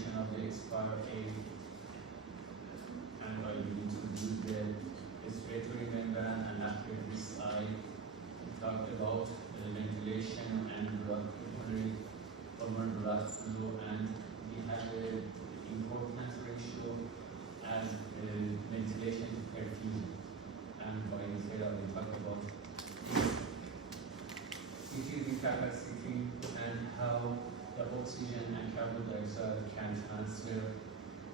formation of the expire A, and I will introduce the respiratory membrane, and after this I talk about ventilation and pulmonary blood flow, and we have an important ratio as ventilation to perfusion, and by this way I will talk about diffusing capacity and how the oxygen and carbon dioxide can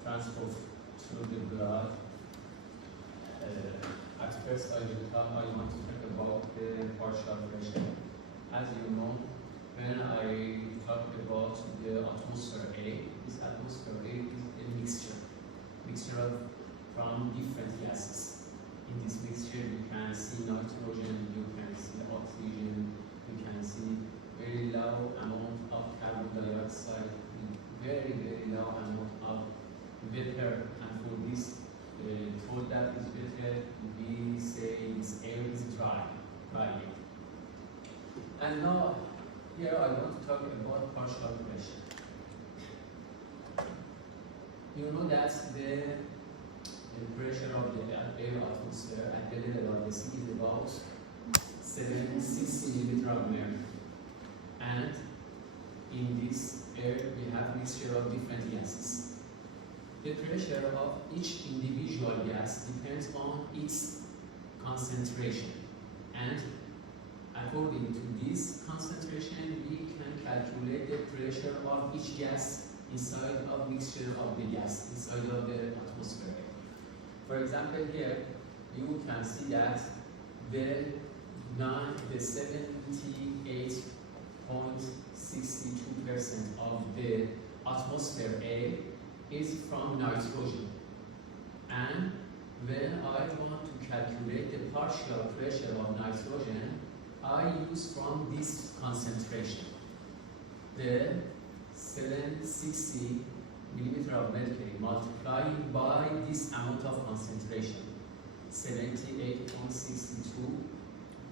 transport through the blood. At first I want to talk about the partial pressure. As you know, when I talk about the atmosphere A, this atmosphere A is a mixture from different gases. In this mixture you can see nitrogen, you can see oxygen, you can see very low amount of carbon dioxide, very low amount of vapor, and for this for that is better, we say this air is dry. And now here I want to talk about partial pressure. You know that the pressure of the air atmosphere at the level of the sea is about 760 millimeter of mercury. And in this air we have a mixture of different gases. The pressure of each individual gas depends on its concentration, and according to this concentration we can calculate the pressure of each gas inside of mixture of the gas inside of the atmosphere. For example, here you can see that the 78.62% of the atmosphere A is from nitrogen, and when I want to calculate the partial pressure of nitrogen, I use from this concentration the 760 millimeter of mercury multiplying by this amount of concentration 78.62,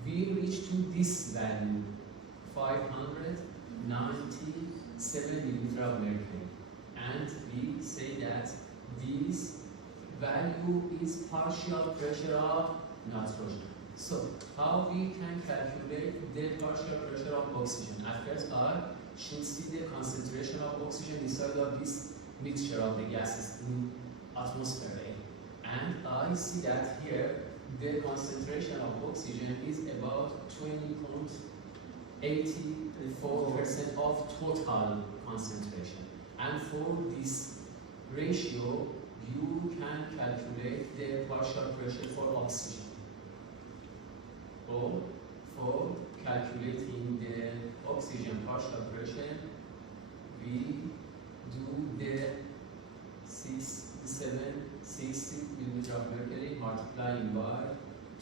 we reach to this value 597 millimeter of mercury. And we say that this value is partial pressure of nitrogen. So how we can calculate the partial pressure of oxygen? At first I should see the concentration of oxygen inside of this mixture of the gases in atmosphere A. And I see that here the concentration of oxygen is about 20.84% of total concentration. And for this ratio, you can calculate the partial pressure for oxygen. Or for calculating the oxygen partial pressure, we do the 6760 millimeter of mercury multiplying by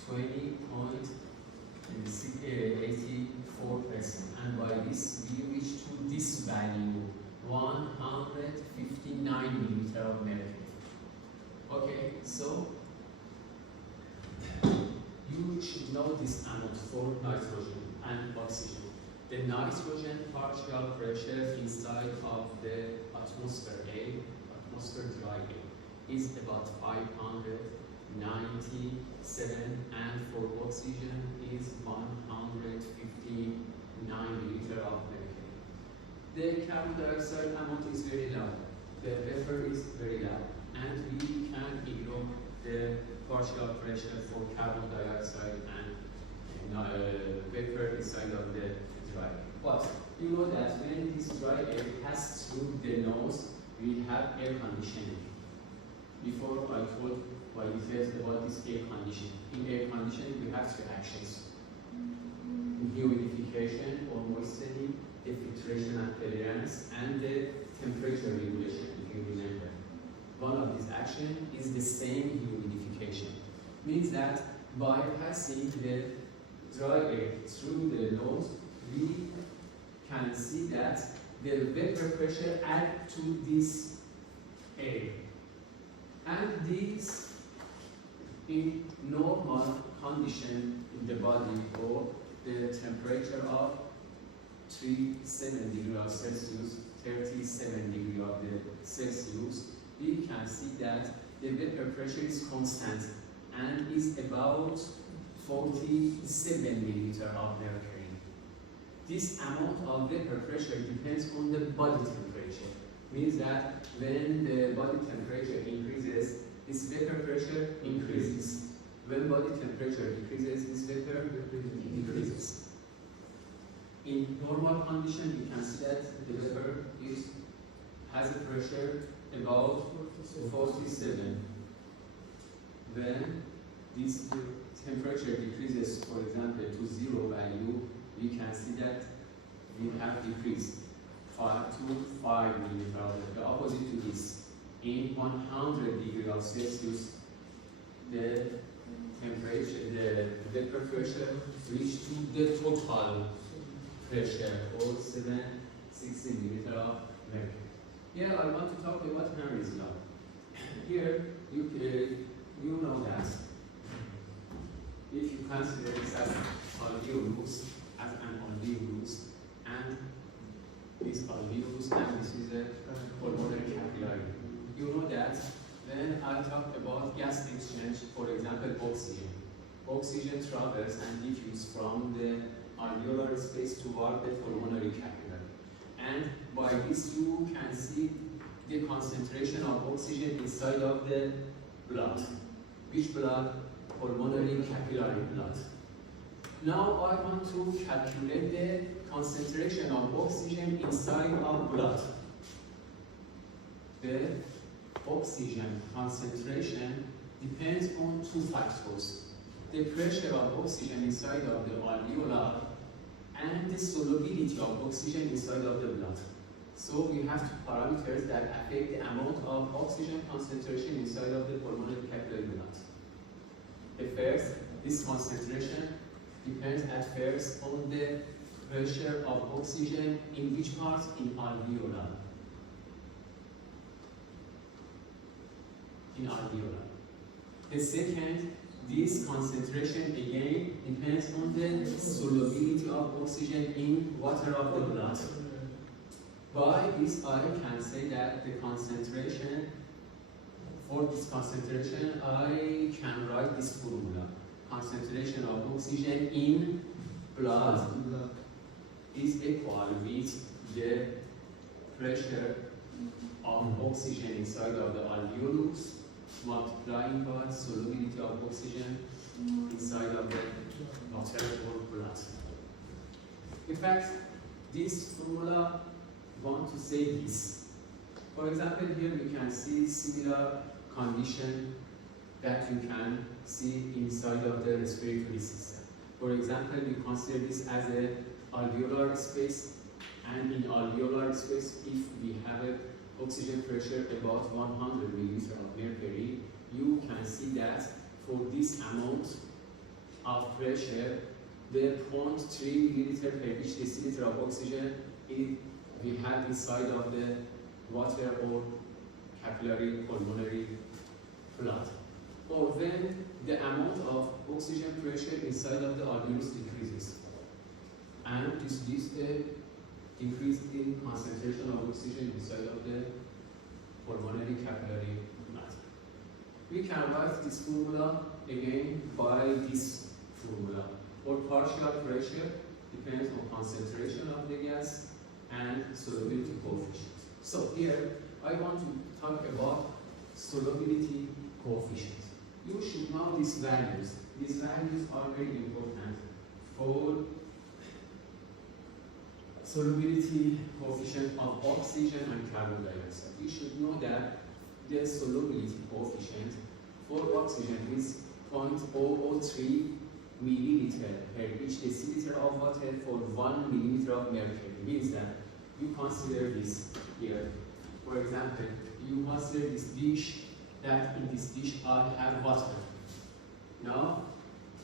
20.84%, and by this we reach to this value 159 millimeter of mercury. Okay, so you should know this amount for nitrogen and oxygen. The nitrogen partial pressure inside of the atmosphere A, atmosphere dry A, is about 597, and for oxygen is 159 millimeter of mercury. The carbon dioxide amount is very low, the vapor is very low, and we can ignore the partial pressure for carbon dioxide and vapor inside of the dry air. But you know that when this dry air passes through the nose, we have air conditioning. Before I told by details about this air conditioning. In air conditioning, we have three actions: humidification or moistening, the filtration and clearance, and the temperature regulation, if you remember. One of these actions is the same humidification. Means that by passing the dry air through the nose, we can see that the vapor pressure adds to this air. And this in normal condition in the body, or the temperature of 37 degrees of Celsius, 37 degrees of the Celsius, we can see that the vapor pressure is constant and is about 47 milliliter of mercury. This amount of vapor pressure depends on the body temperature. Means that when the body temperature increases, this vapor pressure increases. When body temperature decreases, this vapor decreases. In normal condition, we can see that the vapor has a pressure about 47. When this temperature decreases, for example, to 0 value, we can see that we have decreased 5 to 5 milliliter. The opposite to this. In 100 degrees of Celsius, the temperature, the vapor pressure reached to the total pressure, or 760 milliliter of mercury. Here I want to talk about Henry's law. Here you know that if you consider this as alveolus, as an alveolus, and this alveolus and this is a pulmonary capillary, you know that when I talk about gas exchange, for example, oxygen travels and diffuses from the alveolar space toward the pulmonary capillary. And by this you can see the concentration of oxygen inside of the blood. Which blood? Pulmonary capillary blood. Now I want to calculate the concentration of oxygen inside of blood. The oxygen concentration depends on two factors: the pressure of oxygen inside of the alveolar and the solubility of oxygen inside of the blood. So we have two parameters that affect the amount of oxygen concentration inside of the pulmonary capillary blood. The first, this concentration depends at first on the pressure of oxygen in which part? In alveolar. In alveolar. The second, this concentration again depends on the solubility of oxygen in water of the blood. By this, I can say that the concentration, for this concentration, I can write this formula. Concentration of oxygen in blood is equal with the pressure of oxygen inside of the alveolus multiplying by solubility of oxygen inside of the water or blood. In fact, this formula want to say this. For example, here we can see similar condition that you can see inside of the respiratory system. For example, we consider this as a alveolar space, and in alveolar space, if we have a oxygen pressure about 100 milliliter of mercury, you can see that for this amount of pressure, the 0.3 milliliter per each deciliter of oxygen we have inside of the water or capillary pulmonary blood. Or when the amount of oxygen pressure inside of the alveolus decreases, and this gives a increase in concentration of oxygen inside of the pulmonary capillary blood. We can write this formula again by this formula. For partial pressure depends on concentration of the gas and solubility coefficient. So here I want to talk about solubility coefficient. You should know these values. These values are very important for solubility coefficient of oxygen and carbon dioxide. You should know that the solubility coefficient for oxygen is 0.003 milliliter per each deciliter of water for 1 milliliter of mercury. Means that you consider this here. For example, you consider this dish, that in this dish I have water. Now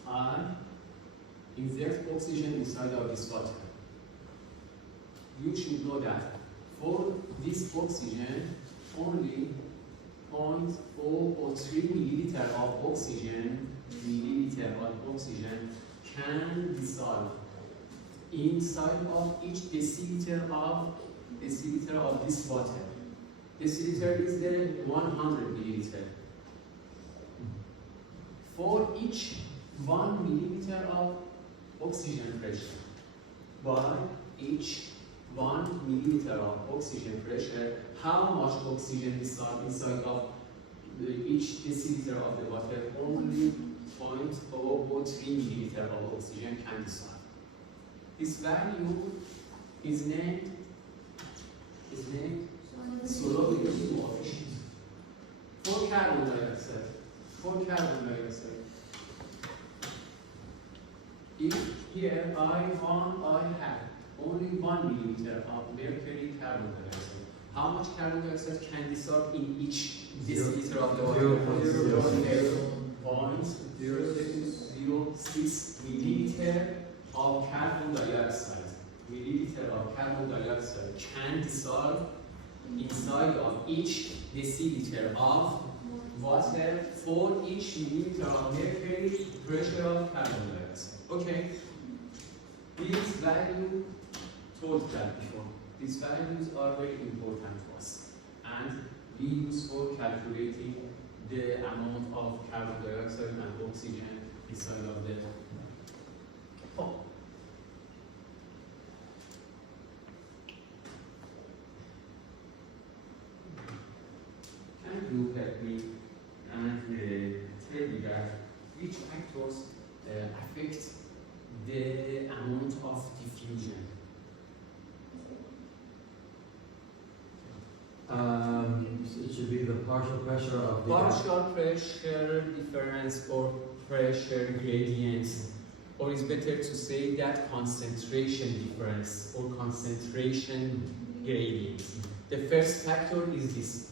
I insert oxygen inside of this water. You should know that for this oxygen, only 0.003 milliliter of oxygen can dissolve inside of each deciliter of this water. Deciliter is the 100 milliliter. For each 1 milliliter of oxygen pressure, by each 1 milliliter of oxygen pressure, how much oxygen is inside of each deciliter of the water? Only 0.003 milliliter of oxygen can be solved. This value is named solubility coefficient. For carbon dioxide, if here I have only 1 milliliter of mercury carbon dioxide, how much carbon dioxide can dissolve in each deciliter of the water? 0.06 milliliter of carbon dioxide. Milliliter of carbon dioxide can dissolve inside of each deciliter of water for each milliliter of mercury pressure of carbon dioxide. Okay? These values, told that before, these values are very important to us, and we use for calculating the amount of carbon dioxide and oxygen inside of the pump. Can you help me and tell me that which factors affect the amount of diffusion? It should be the partial pressure of the partial pressure difference or pressure gradient, or it's better to say that concentration difference or concentration gradient. The first factor is this.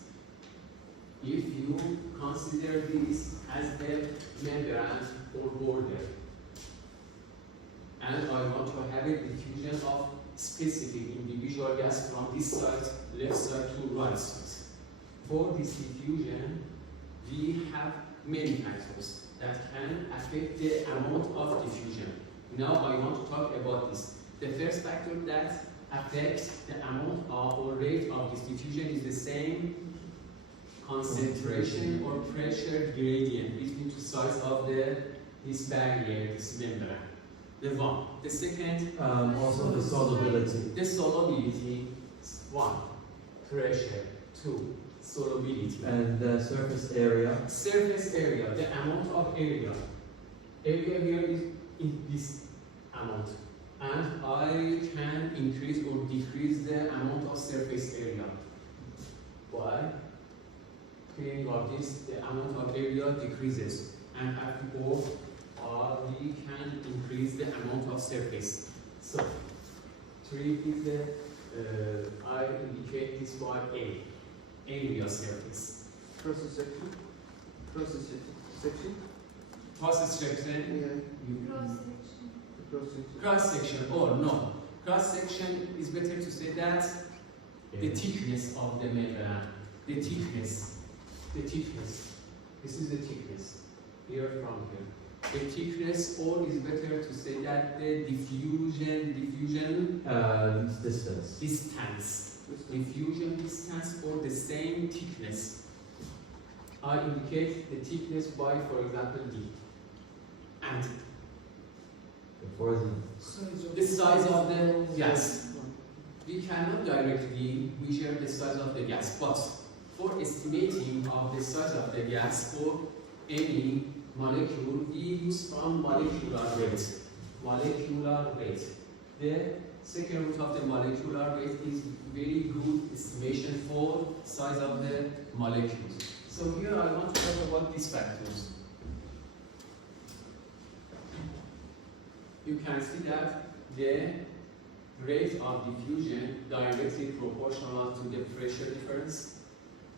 If you consider this as a membrane or border, and I want to have a diffusion of specific individual gas from this side, left side to right side. For this diffusion, we have many factors that can affect the amount of diffusion. Now I want to talk about this. The first factor that affects the amount of or rate of this diffusion is the same concentration or pressure gradient between two sides of this barrier, this membrane. The one. The second, also the solubility. The solubility, one, pressure, two, solubility. And the surface area. Surface area, the amount of area. Area here is in this amount. And I can increase or decrease the amount of surface area. By cleaning of this, the amount of area decreases. And after all, we can increase the amount of surface. So, 3 is the, I indicate this by A, area surface. Process section. Process section. Process section. Yeah. Cross section. Cross section. Oh no. Cross section is better to say that the thickness of the membrane. The thickness. This is the thickness. Here from here. The thickness, or is better to say that the diffusion distance. Diffusion distance for the same thickness. I indicate the thickness by, for example, D. And the size of the gas. We cannot directly measure the size of the gas, but for estimating of the size of the gas for any molecule, we use from molecular weight. The second root of the molecular weight is very good estimation for size of the molecules. So here I want to talk about these factors. You can see that the rate of diffusion directly proportional to the pressure difference,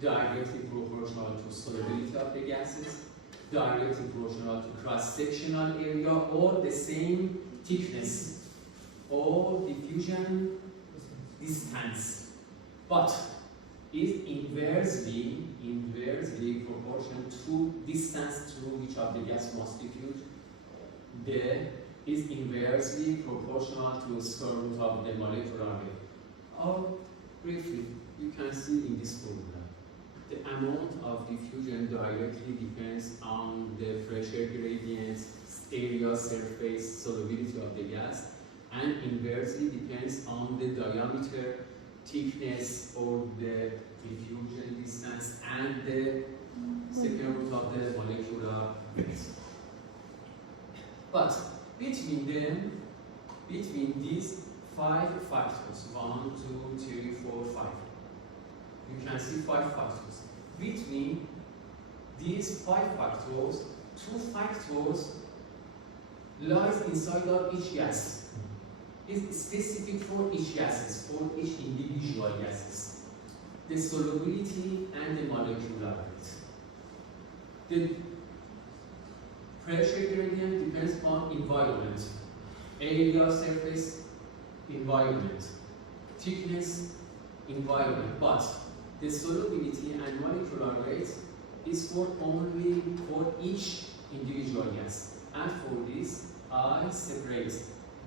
directly proportional to solubility of the gases, directly proportional to cross-sectional area, or the same thickness or diffusion distance, but is inversely proportional to distance through which of the gas must diffuse. The is inversely proportional to the square root of the molecular weight. Or briefly, you can see in this formula, the amount of diffusion directly depends on the pressure gradient, area, surface, solubility of the gas, and inversely depends on the diameter, thickness, or the diffusion distance, and the second root of the molecular weight. But between these 5 factors, 1, 2, 3, 4, 5, you can see 5 factors. Between these 5 factors, 2 factors lies inside of each gas. It's specific for each gases, for each individual gases. The solubility and the molecular weight. The pressure gradient depends on environment, area, surface, environment, thickness, environment, but the solubility and molecular weight is for only for each individual gas. And for this, I separate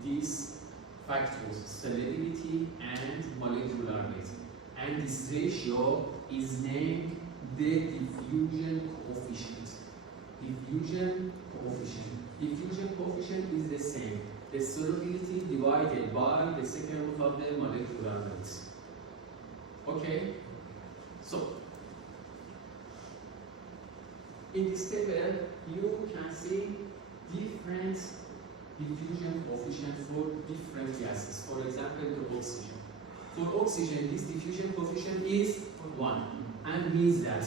these factors, solubility and molecular weight. And this ratio is named the diffusion coefficient. Diffusion coefficient. Diffusion coefficient is the same. The solubility divided by the second root of the molecular weight. Okay? So, in this table, you can see different diffusion coefficient for different gases. For example, the oxygen. For oxygen, this diffusion coefficient is 1, and means that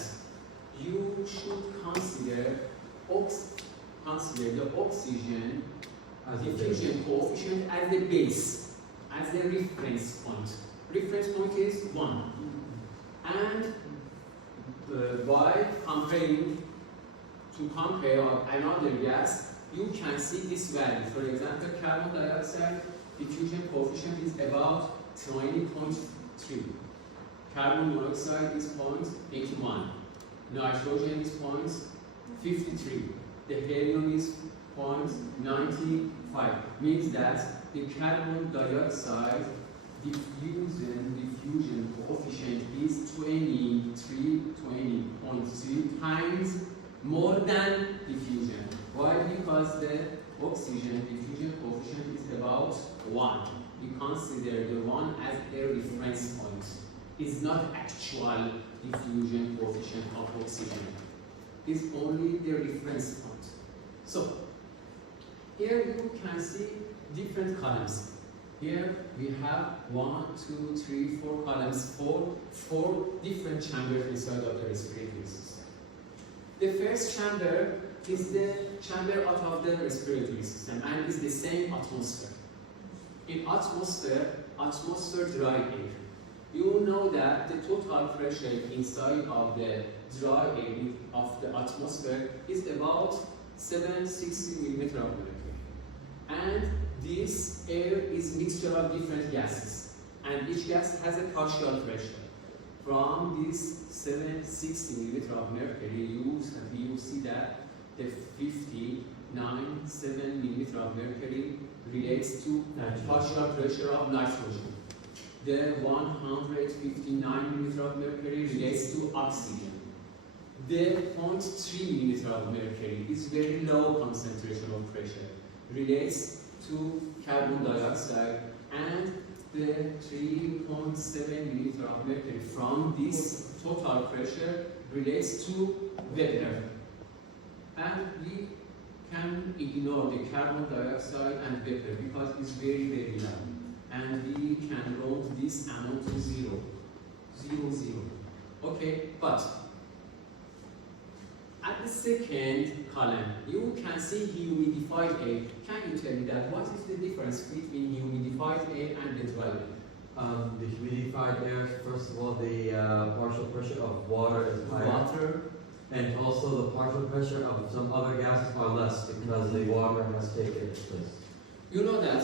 you should consider the oxygen As a diffusion coefficient as the base, as the reference point. Reference point is 1. And by comparing, to compare another gas, you can see this value. For example, carbon dioxide diffusion coefficient is about 20.3. Carbon monoxide is 0.81. Nitrogen is 0.53. The helium is 0.95. Means that the carbon dioxide diffusion coefficient is 20.3 times more than diffusion. Why? Because the oxygen diffusion coefficient is about 1. We consider the 1 as a reference point. It's not actual diffusion coefficient of oxygen. It's only the reference point. So, here you can see different columns. Here we have 1, 2, 3, 4 columns for 4 different chambers inside of the respiratory system. The first chamber is the chamber out of the respiratory system and is the same atmosphere. In atmosphere dry air. You know that the total pressure inside of the dry air of the atmosphere is about 760 millimeters of mercury. And this air is mixture of different gases. And each gas has a partial pressure. From this 760 millimeters of mercury, you see that the 59.7 millimeters of mercury relates to partial pressure of nitrogen. The 159 millimeters of mercury relates to oxygen. The 0.3 millimeters of mercury is very low concentration of pressure, relates to carbon dioxide, and the 3.7 millimeters of mercury from this total pressure relates to vapor. And we can ignore the carbon dioxide and vapor because it's very, very low. And we can round this amount to 0. 0, 0. Okay, but at the second column, you can see humidified air. Can you tell me that what is the difference between humidified air and the dry air? The humidified air, first of all, the partial pressure of water is higher. Water. And also the partial pressure of some other gases are less because the water has taken its place. You know that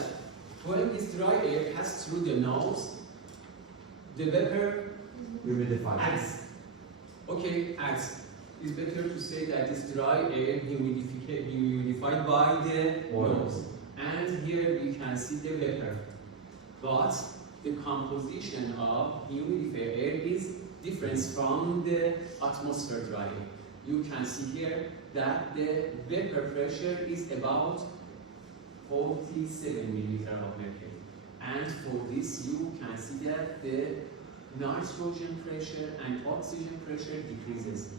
when this dry air passes through the nose, the vapor Humidified. acts. Okay, acts. It's better to say that it's dry air humidified by the Water. nose. and here we can see the vapor. But the composition of humidifier air is different from the atmosphere dry air. You can see here that the vapor pressure is about 47 milliliter of mercury. And for this, you can see that the nitrogen pressure and oxygen pressure decreases.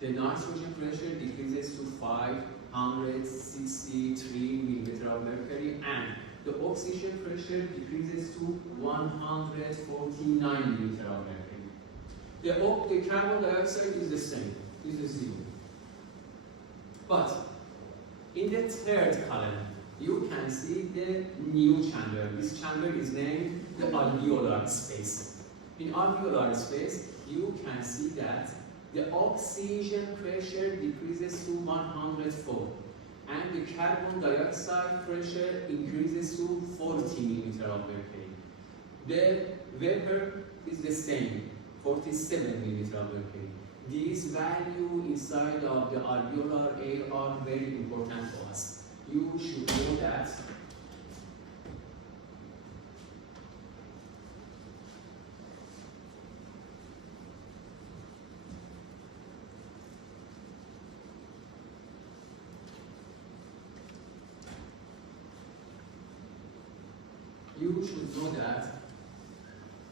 The nitrogen pressure decreases to 563 millimeter of mercury, and the oxygen pressure decreases to 149 millimeter of mercury. The carbon dioxide is the same, is a 0. But in the third column, you can see the new chamber. This chamber is named the alveolar space. In alveolar space, you can see that the oxygen pressure decreases to 104, and the carbon dioxide pressure increases to 40 millimeter of mercury. The vapor is the same, 47 millimeter of mercury. These values inside of the alveolar air are very important for us. You should know that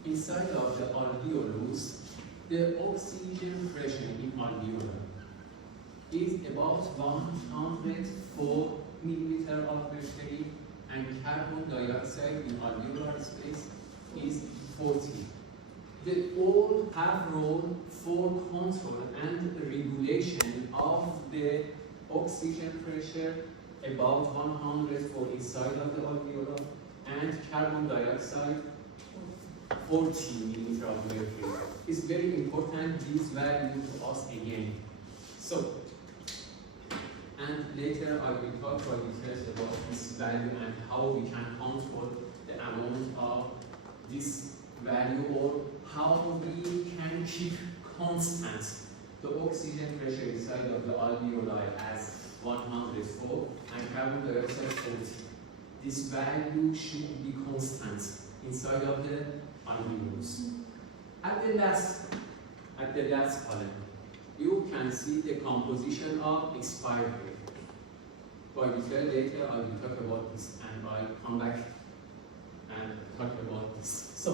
inside of the alveolus, the oxygen pressure in alveolar is about 104 millimeter of mercury, and carbon dioxide in alveolar space is 40. They all have role for control and regulation of the oxygen pressure about 104 inside of the alveolar, and carbon dioxide 40 millimeter of mercury. It's very important, this value to us again. So, and later I will talk about details about this value and how we can control the amount of this value, or how we can keep constant the oxygen pressure inside of the alveoli as 104 and carbon dioxide 40. This value should be constant inside of the alveolus. At the last column, you can see the composition of expired air. By detail later, I will talk about this, and I'll come back and talk about this. So,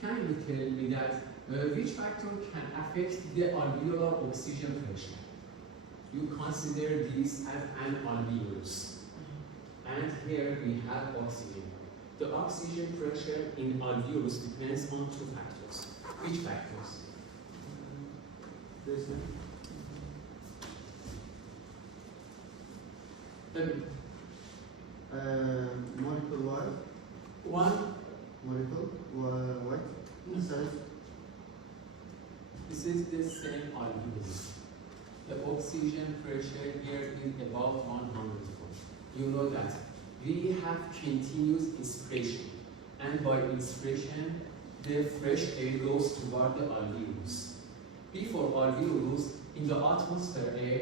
can you tell me that which factor can affect the alveolar oxygen pressure? You consider this as an alveolus, and here we have oxygen. The oxygen pressure in alveolus depends on two factors. Which factors? This one. Molecule wise. One, Molecule white. Size. this is the same alveolus. The oxygen pressure here is about 104. You know that. We have continuous inspiration, and by inspiration, the fresh air goes toward the alveolus. Before alveolus, in the atmosphere air,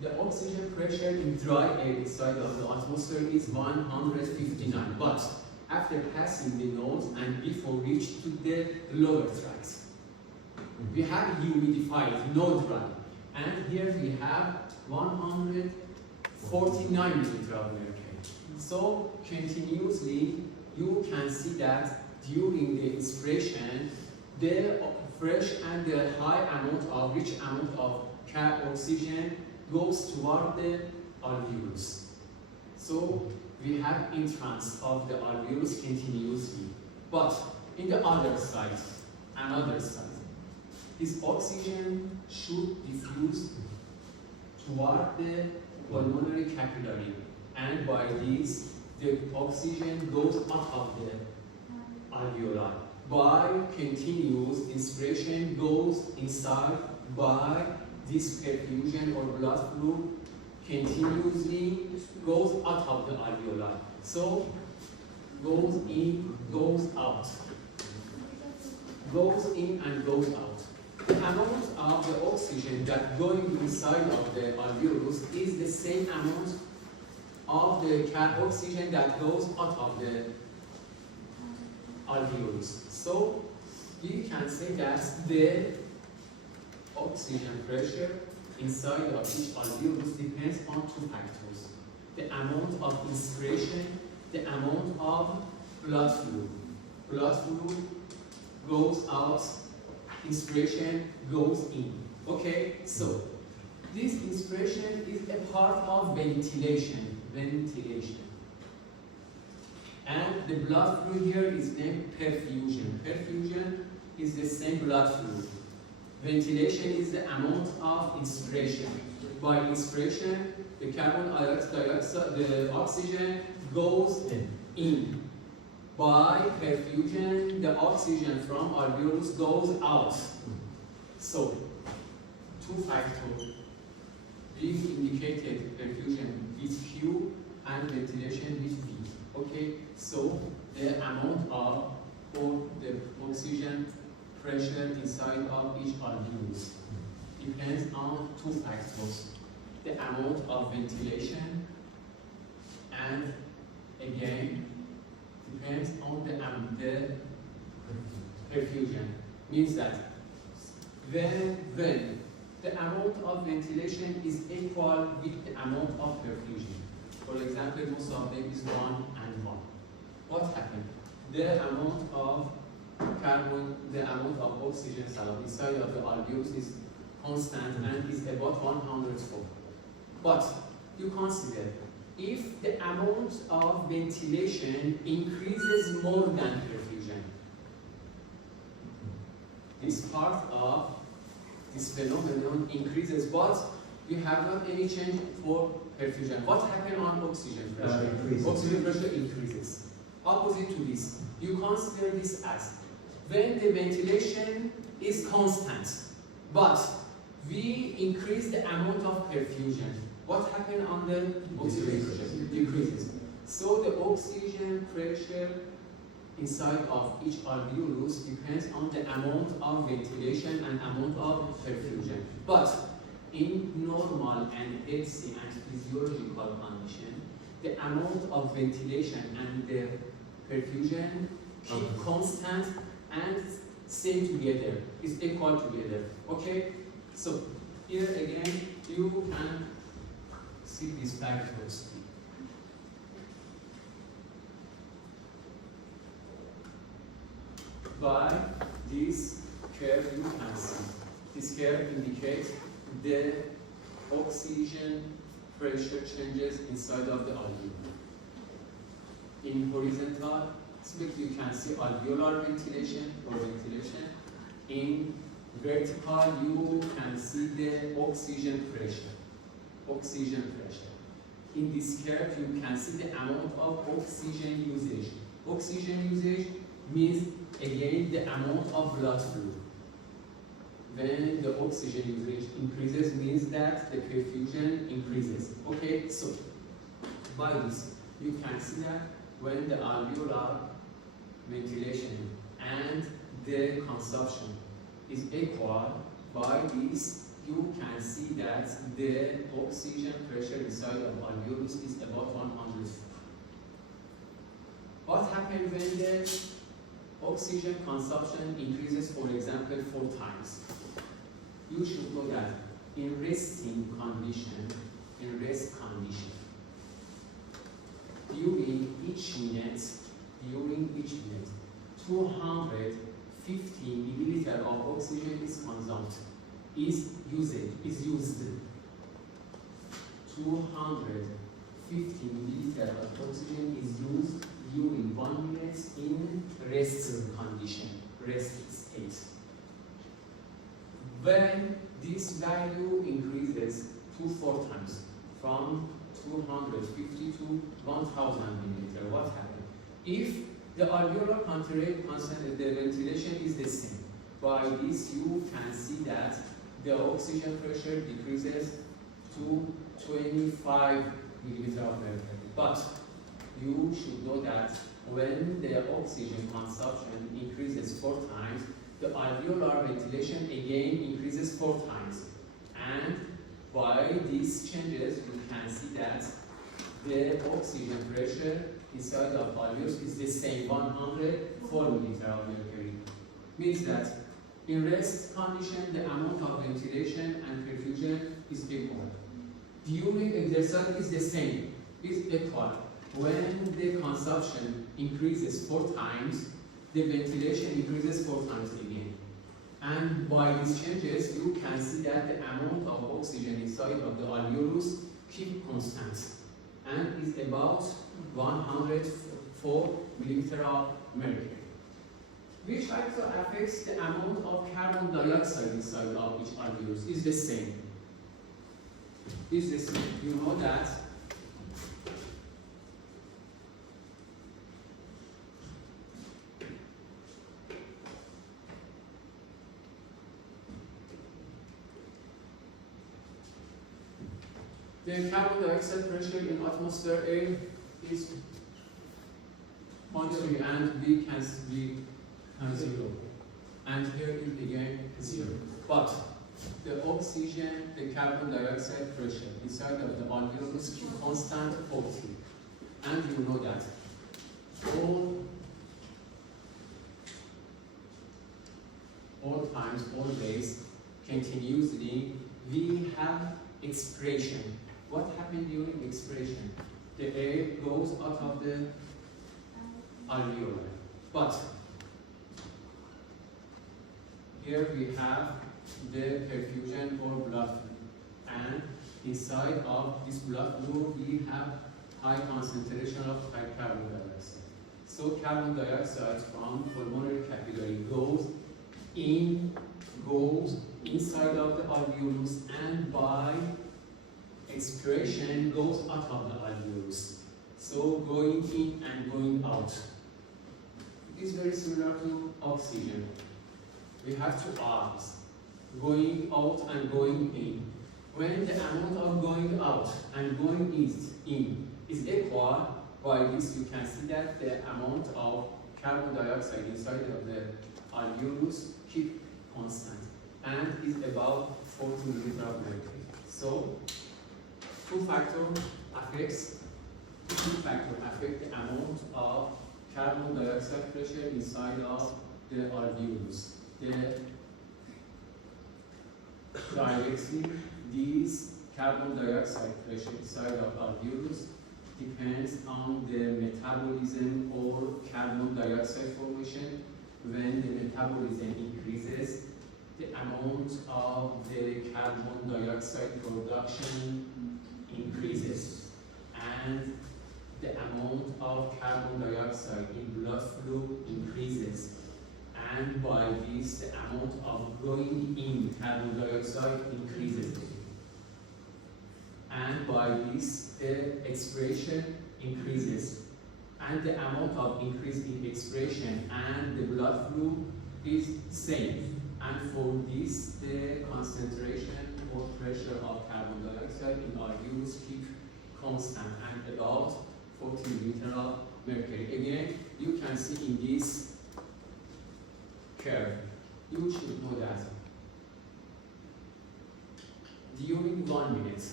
the oxygen pressure in dry air inside of the atmosphere is 159. But after passing the nose and before reach to the lower tracts, we have humidified, no dry. And here we have 149 millimeter of mercury. So continuously, you can see that during the inspiration, the fresh and the high amount of, rich amount of oxygen goes toward the alveolus. So we have entrance of the alveolus continuously. But in the other side, another side, this oxygen should diffuse toward the pulmonary capillary, and by this, the oxygen goes out of the alveoli. By continuous inspiration goes inside, by this perfusion or blood flow continuously goes out of the alveoli. So goes in, goes out. Goes in and goes out. The amount of the oxygen that going inside of the alveolus is the same amount of the oxygen that goes out of the alveolus. So we can say that the oxygen pressure inside of each alveolus depends on two factors: the amount of inspiration, the amount of blood fluid. Blood fluid goes out, inspiration goes in. Okay, so this inspiration is a part of ventilation. And the blood fluid here is named perfusion. Perfusion is the same blood fluid. Ventilation is the amount of inspiration. By inspiration, the carbon dioxide, the oxygen goes in. By perfusion, the oxygen from alveolus goes out. So, two factors. We indicated perfusion with Q and ventilation with V. Okay, so the amount of or the oxygen pressure inside of each alveolus depends on two factors: the amount of ventilation, and again depends on the perfusion. Means that when the amount of ventilation is equal with the amount of perfusion. For example, most of them is 1 and 1. What happened? The amount of carbon, the amount of oxygen inside of the alveolus is constant and is about 104. But you consider, if the amount of ventilation increases more than perfusion, this part of this phenomenon increases, but you have not any change for perfusion. What happens on oxygen pressure? Oxygen pressure increases. Opposite to this, you consider this as when the ventilation is constant, but we increase the amount of perfusion. What happens on the oxygen pressure? Decreases. So the oxygen pressure inside of each alveolus depends on the amount of ventilation and amount of perfusion. But in normal and healthy and physiological condition, the amount of ventilation and the perfusion keep constant and same together, is equal together. Okay? So here again you can see these factors. By this curve you can see. This curve indicates the oxygen pressure changes inside of the alveoli. In horizontal aspect you can see alveolar ventilation or ventilation. In vertical you can see the oxygen pressure. Oxygen pressure. In this curve you can see the amount of oxygen usage. Oxygen usage means again the amount of blood fluid. When the oxygen usage increases means that the perfusion increases. Okay, so by this you can see that when the alveolar ventilation and the consumption is equal, by this you can see that the oxygen pressure inside of alveolus is about 100. What happens when the oxygen consumption increases, for example, 4 times? You should know that in resting condition, during each minute, 250 milliliter of oxygen is consumed, is used. 250 milliliter of oxygen is used during 1 minute in rest condition, rest state. When this value increases 4 times, from 250 to 1000 milliliter, what happens? If the alveolar constant, the ventilation is the same, by this you can see that the oxygen pressure decreases to 25 milliliter of mercury. But you should know that when the oxygen consumption increases 4 times, the alveolar ventilation again increases 4 times. And by these changes, you can see that the oxygen pressure inside of alveolus is the same, 104 milliliter of mercury. Means that in rest condition, the amount of ventilation and perfusion is equal. During exercise is the same, is equal. When the consumption increases 4 times, the ventilation increases 4 times again. And by these changes, you can see that the amount of oxygen inside of the alveolus keep constant and is about 104 milliliter of mercury. Which factor affects the amount of carbon dioxide inside of each alveolus? Is the same. Is the same. You know that the carbon dioxide pressure in atmosphere air is 0.3 and we can see 0. And here is again 0. But the oxygen, the carbon dioxide pressure inside of the alveolus keep constant 40. And you know that all times, always, continuously, we have expiration. What happens during expiration? The air goes out of the alveoli. But here we have the perfusion or blood flow. And inside of this blood flow, we have high concentration of carbon dioxide. So carbon dioxide from pulmonary capillary goes inside of the alveolus and by expiration goes out of the alveolus. So going in and going out. It is very similar to oxygen. We have 2 arms, going out and going in. When the amount of going out and going in is equal, by this you can see that the amount of carbon dioxide inside of the alveolus keep constant and is about 40 milliliter of mercury. So, two factors affect the amount of carbon dioxide pressure inside of the alveolus. Directly, these carbon dioxide pressure inside of alveolus depends on the metabolism or carbon dioxide formation. When the metabolism increases, the amount of the carbon dioxide production increases, and the amount of carbon dioxide in blood flow increases, and by this the amount of going in carbon dioxide increases, and by this the expiration increases, and the amount of increase in expiration and the blood flow is same, and for this the concentration or pressure of carbon dioxide in alveolus keep constant and about 40 milliliter of mercury. Again, you can see in this curve, you should know that during 1 minute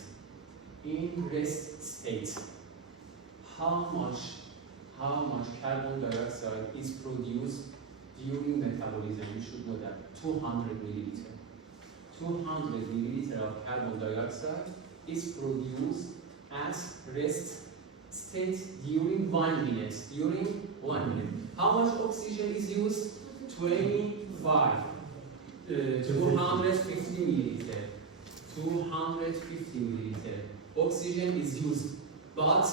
in rest state, how much carbon dioxide is produced during metabolism. You should know that 200 milliliter. 200 milliliter of carbon dioxide is produced as rest state during 1 minute. During 1 minute. How much oxygen is used? 25. 250 milliliter. 250 milliliter. Oxygen is used. But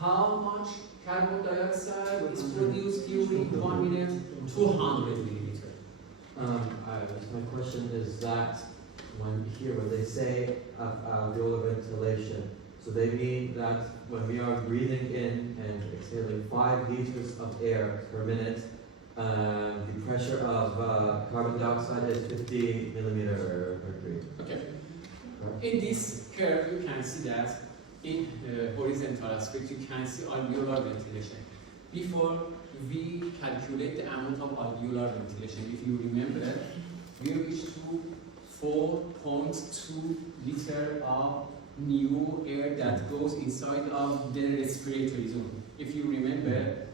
how much carbon dioxide is produced during 1 minute? 200 milliliter. My question is that when they say alveolar ventilation, so they mean that when we are breathing in and exhaling 5 liters of air per minute, the pressure of carbon dioxide is 50 millimeter mercury. Okay. In this curve, you can see that in the horizontal aspect, you can see alveolar ventilation. Before we calculate the amount of alveolar ventilation, if you remember, we reached to 4.2 liter of new air that goes inside of the respiratory zone. If you remember,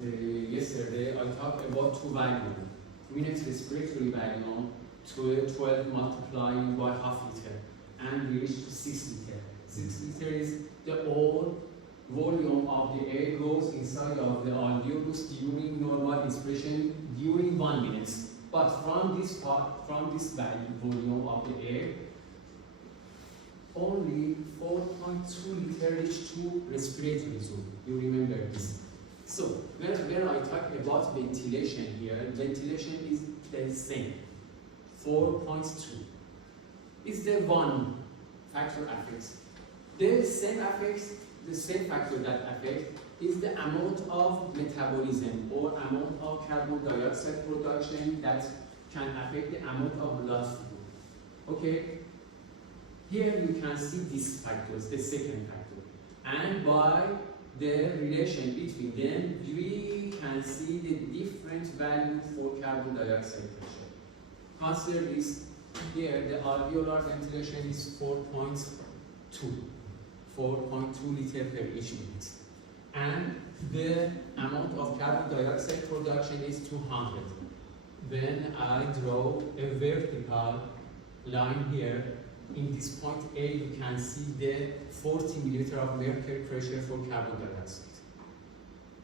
yesterday I talked about two volume. Minute respiratory volume, 12 multiplied by half liter, and we reach to 6 liter. 6 liter is the whole volume of the air goes inside of the alveolus during normal inspiration during 1 minute. But from this volume of the air, only 4.2 liter reach to respiratory zone. You remember this. So when I talk about ventilation here, ventilation is the same. 4.2 is the one factor affects. The same factor that affects is the amount of metabolism or amount of carbon dioxide production that can affect the amount of blood flow. Okay? Here you can see these factors, the second factor. And by the relation between them, we can see the different value for carbon dioxide pressure. Consider this. Here the alveolar ventilation is 4.2 liter per each minute. And the amount of carbon dioxide production is 200. Then I draw a vertical line here. In this point A, you can see the 40 milliliter of mercury pressure for carbon dioxide.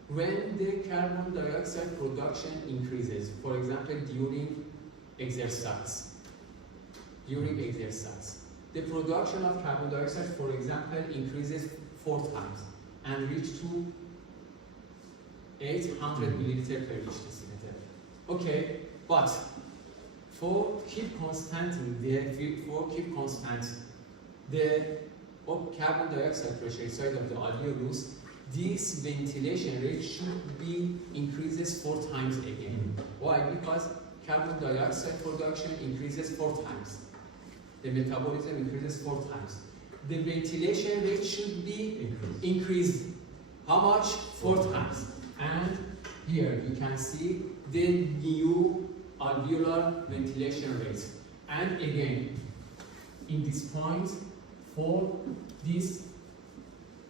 When the carbon dioxide production increases, for example, during exercise, the production of carbon dioxide, for example, increases 4 times and reach to 800 milliliter per each deciliter. Okay, but for keep constant the carbon dioxide pressure inside of the alveolus, this ventilation rate should be increases 4 times again. Why? Because carbon dioxide production increases 4 times. The metabolism increases 4 times. The ventilation rate should be increased. How much? 4 times. And here you can see the new alveolar ventilation rate. And again, in this point, for this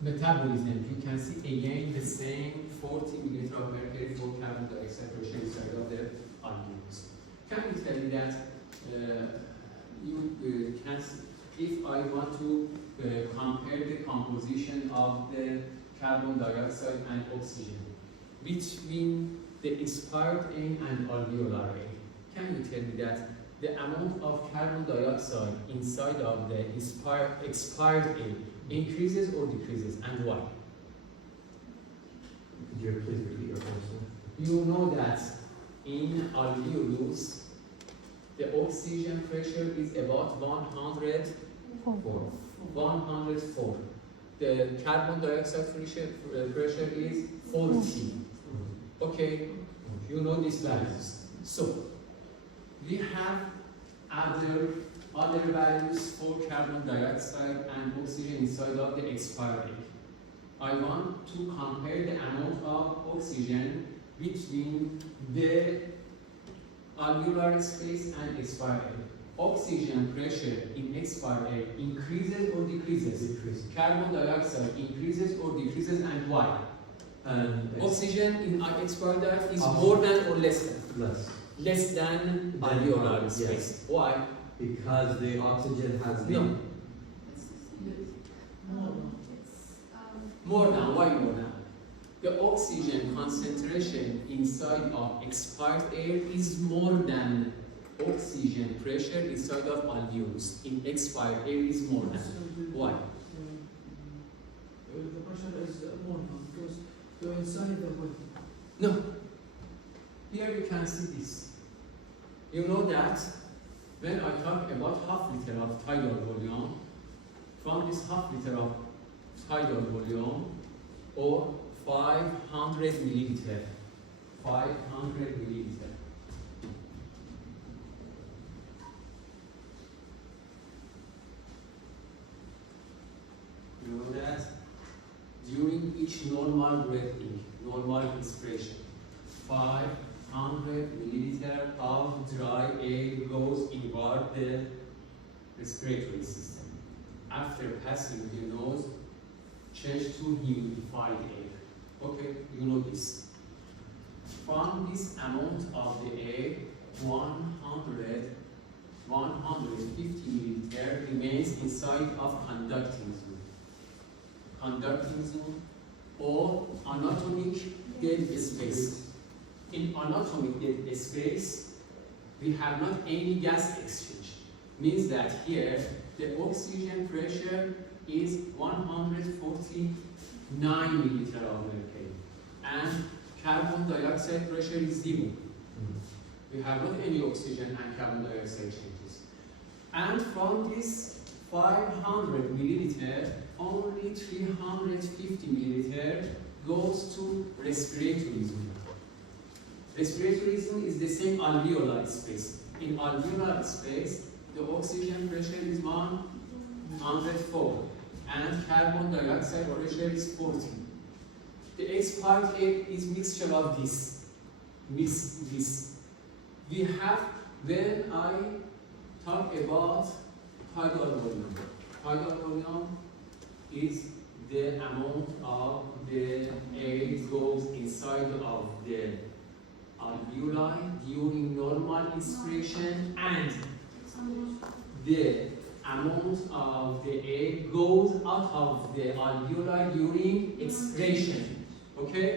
metabolism, you can see again the same 40 milliliter of mercury for carbon dioxide pressure inside of the alveolus. Can you tell me that you can, if I want to compare the composition of the carbon dioxide and oxygen between the expired air and alveolar air, can you tell me that the amount of carbon dioxide inside of the expired air increases or decreases, and why? Could you please repeat your question? You know that in alveolus, the oxygen pressure is about 104. 104. The carbon dioxide pressure is 40. Okay, you know these values. So, we have other values for carbon dioxide and oxygen inside of the expired air. I want to compare the amount of oxygen between the alveolar space and expired air. Oxygen pressure in expired air increases or decreases? Decreases. Carbon dioxide increases or decreases, and why? Oxygen in expired air is more than or less than? Less than alveolar space. Yes. Why? Because the oxygen has no. More than. Why more than? The oxygen concentration inside of expired air is more than oxygen pressure inside of alveolus. In expired air is more than. Why? The pressure is more because you're inside the body. No. Here you can see this. You know that when I talk about half liter of tidal volume, from this half liter of tidal volume, or 500 milliliter, 500 milliliter. You know that during each normal breathing, normal inspiration, 500 milliliter of dry air goes inward the respiratory system. after passing the nose, change to humidified air. Okay, you know this. From this amount of the air, 150 milliliter remains inside of conducting zone. Conducting zone or anatomic dead space. In anatomic dead space, we have not any gas exchange. Means that here the oxygen pressure is 149 milliliter of mercury, and carbon dioxide pressure is 0. We have not any oxygen and carbon dioxide changes. And from this 500 milliliter, only 350 milliliter goes to respiratory zone. Respiratory zone is the same alveolar space. In alveolar space, the oxygen pressure is 104 and carbon dioxide pressure is 40. The expired air is mixture of this. We have, when I talk about tidal volume. Tidal volume is the amount of the air goes inside of the alveoli during normal inspiration, and the amount of the air goes out of the alveoli during expiration. Okay?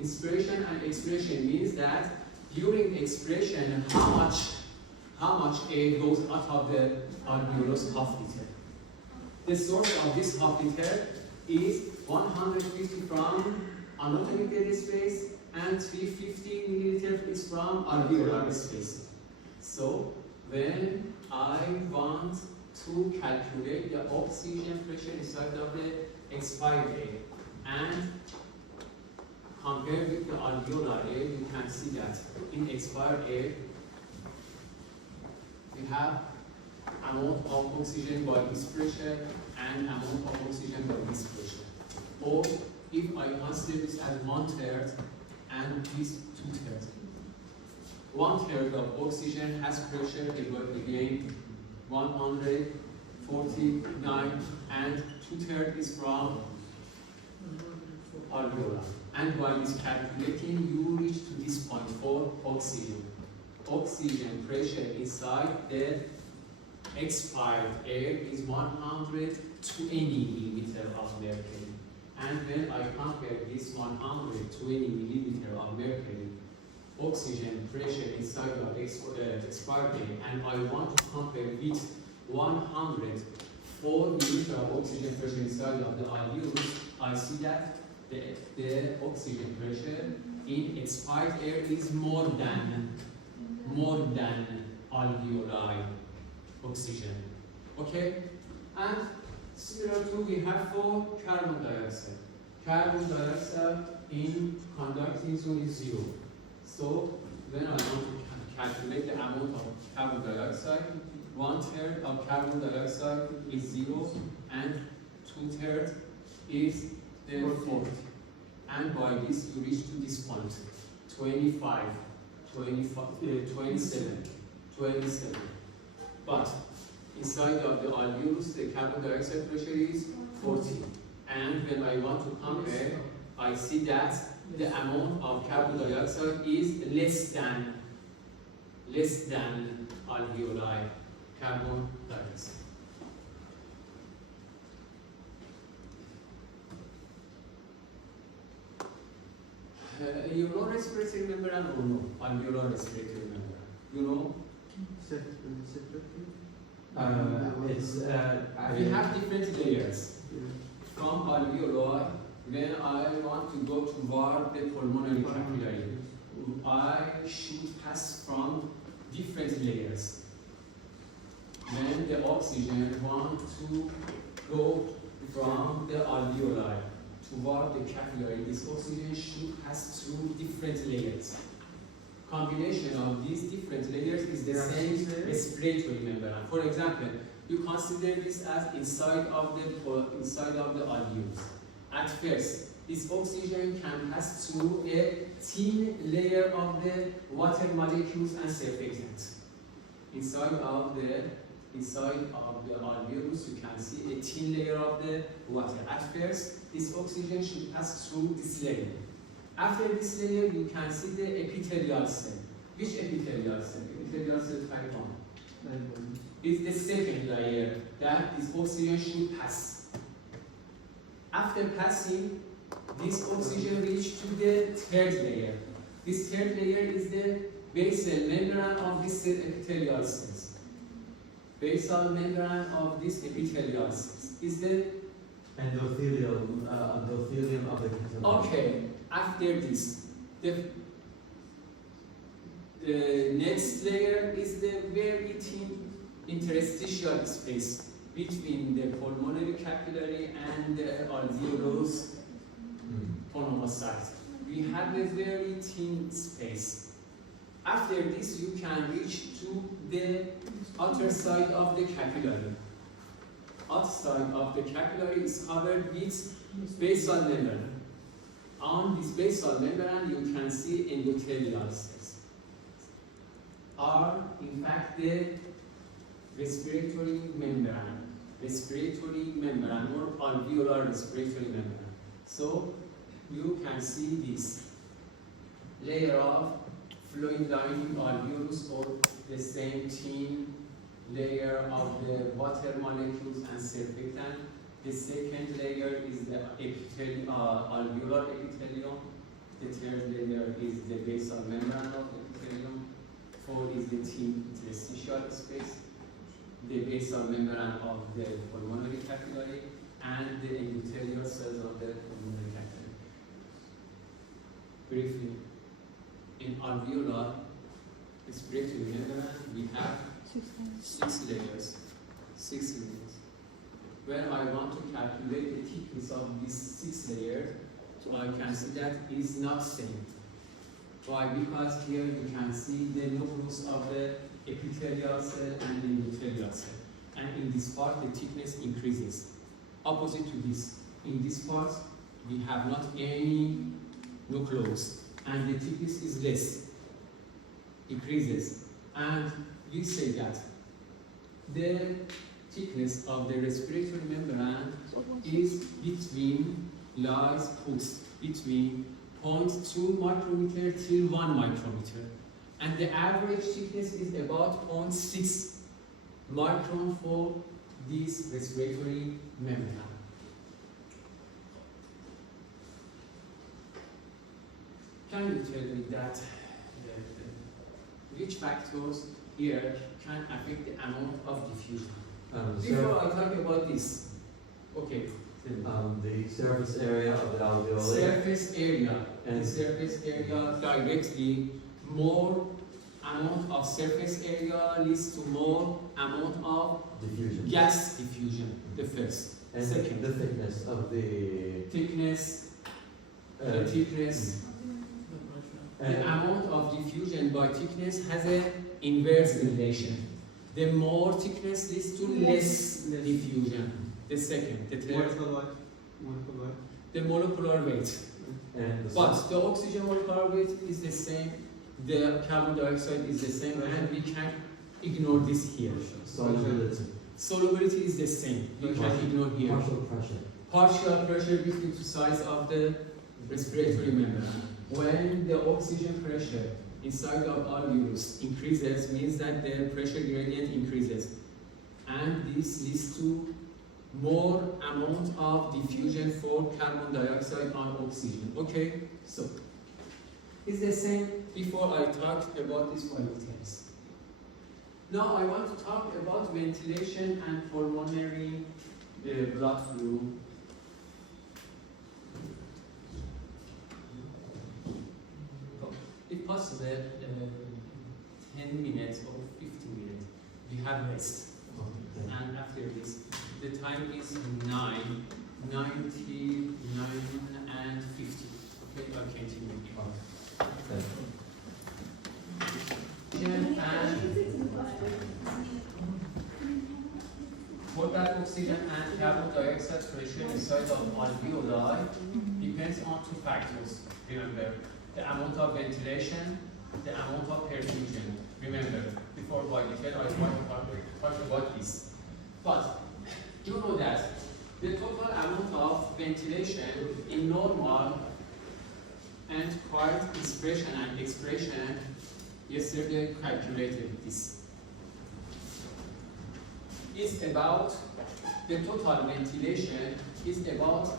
Inspiration and expiration means that during expiration, how much air goes out of the alveolus half liter. The source of this half liter is 150 from anatomic dead space and 350 milliliter is from alveolar space. So when I want to calculate the oxygen pressure inside of the expired air and compare with the alveolar air, you can see that in expired air we have amount of oxygen by this pressure and amount of oxygen by this pressure. Or if I consider this as 1/3 and this 2/3. 1/3 of oxygen has pressure again 149 and 2/3 is from alveolar. And while it's calculating, you reach to this point for oxygen. Oxygen pressure inside the expired air is 120 millimeter of mercury. And when I compare this 120 millimeter of mercury oxygen pressure inside of expired air, and I want to compare with 104 millimeter of oxygen pressure inside of the alveolus, I see that the oxygen pressure in expired air is more than alveoli oxygen. Okay? And similar to we have for carbon dioxide. Carbon dioxide in conducting zone is 0. So when I want to calculate the amount of carbon dioxide, 1/3 of carbon dioxide is 0 and 2/3 is 40. And by this you reach to this point, 27. But inside of the alveolus, the carbon dioxide pressure is 40. And when I want to compare, I see that the amount of carbon dioxide is less than alveoli carbon dioxide. You know respiratory membrane or no? Alveolar respiratory membrane. You know? We have different layers. From alveoli, when I want to go toward the pulmonary capillary, I should pass from different layers. When the oxygen wants to go from the alveoli toward the capillary, this oxygen should pass through different layers. Combination of these different layers is the same respiratory membrane. For example, you consider this as inside of the alveolus. At first, this oxygen can pass through a thin layer of the water molecules and surfactants inside inside of the alveolus, you can see a thin layer of the water. At first, this oxygen should pass through this layer. After this layer, you can see the epithelial cell. Which epithelial cell? Epithelial cell type 1. It's the second layer that this oxygen should pass. After passing, this oxygen reaches to the third layer. This third layer is the basal membrane of this epithelial cells. Basal membrane of this epithelial cells is the Endothelium of the epithelium. okay. After this, the next layer is the very thin interstitial space between the pulmonary capillary and the alveolus pneumocyte. We have a very thin space. After this, you can reach to the outer side of the capillary. Outside of the capillary is covered with basal membrane. On this basal membrane, you can see endothelial cells. Are in fact the respiratory membrane or alveolar respiratory membrane. So you can see this layer of fluid lining alveolus or the same thin layer of the water molecules and surfactant. The second layer is the alveolar epithelium. The third layer is the basal membrane of the epithelium. 4 is the thin interstitial space, the basal membrane of the pulmonary capillary, and the endothelial cells of the pulmonary capillary. Briefly, in alveolar respiratory membrane, we have 6 layers. 6 layers. When I want to calculate the thickness of these 6 layers, so I can see that is not same. Why? Because here you can see the nucleus of the epithelial cell and the endothelial cell. And in this part, the thickness increases. Opposite to this, in this part, we have not any nucleus, and the thickness is less, increases. And we say that the thickness of the respiratory membrane is lies put between 0.2 micrometer till 1 micrometer, and the average thickness is about 0.6 micron for this respiratory membrane. Can you tell me that which factors here can affect the amount of diffusion? Before I talk about this, okay. The surface area of the alveoli. Surface area. And surface area directly, more amount of surface area leads to more amount of diffusion. Gas diffusion. The first. And second, the thickness of the thickness. The thickness. The amount of diffusion by thickness has an inverse relation. The more thickness leads to less diffusion. The second, the third, the molecular weight. But the oxygen molecular weight is the same, the carbon dioxide is the same, and we can ignore this here. Solubility. Solubility is the same, we can ignore here. Partial pressure. Partial pressure between the sides of the respiratory membrane. When the oxygen pressure inside of alveolus increases, means that the pressure gradient increases. And this leads to more amount of diffusion for carbon dioxide and oxygen. Okay, so it's the same before I talked about these pollutants. Now I want to talk about ventilation and pulmonary blood flow. If possible, 10 minutes or 15 minutes, we have rest. And after this, the time is 9, 99 and 50. Okay, I'll continue. For that, oxygen and carbon dioxide pressure inside of alveoli depends on 2 factors. Remember, the amount of ventilation, the amount of perfusion. Remember, before by detail, I talked about this. But you know that the total amount of ventilation in normal and quiet expression yesterday calculated this. Is about the total ventilation is about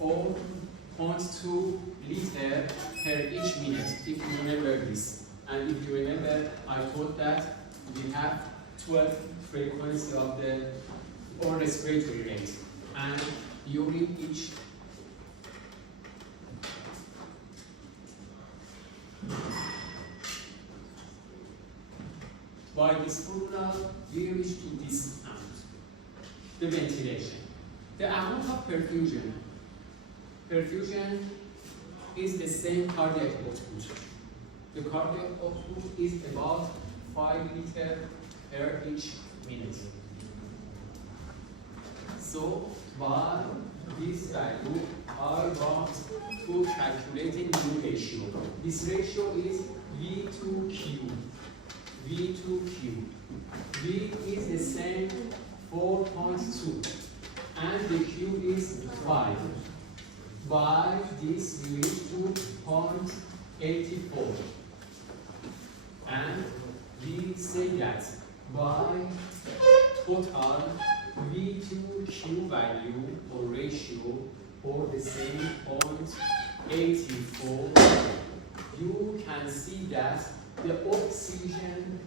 4.2 liter per each minute, if you remember this. And if you remember, I told that we have 12 frequency of the or respiratory rate, and during each by this formula we reach to this amount, the ventilation. The amount of perfusion is the same cardiac output. The cardiac output is about 5 liter per each minute. So by this value, I want to calculating new ratio. This ratio is V2Q. V2Q. V is the same 4.2 and the Q is 5. By this we reach to 0.84. And we say that by total V2Q value or ratio or the same 0.84, you can see that the oxygen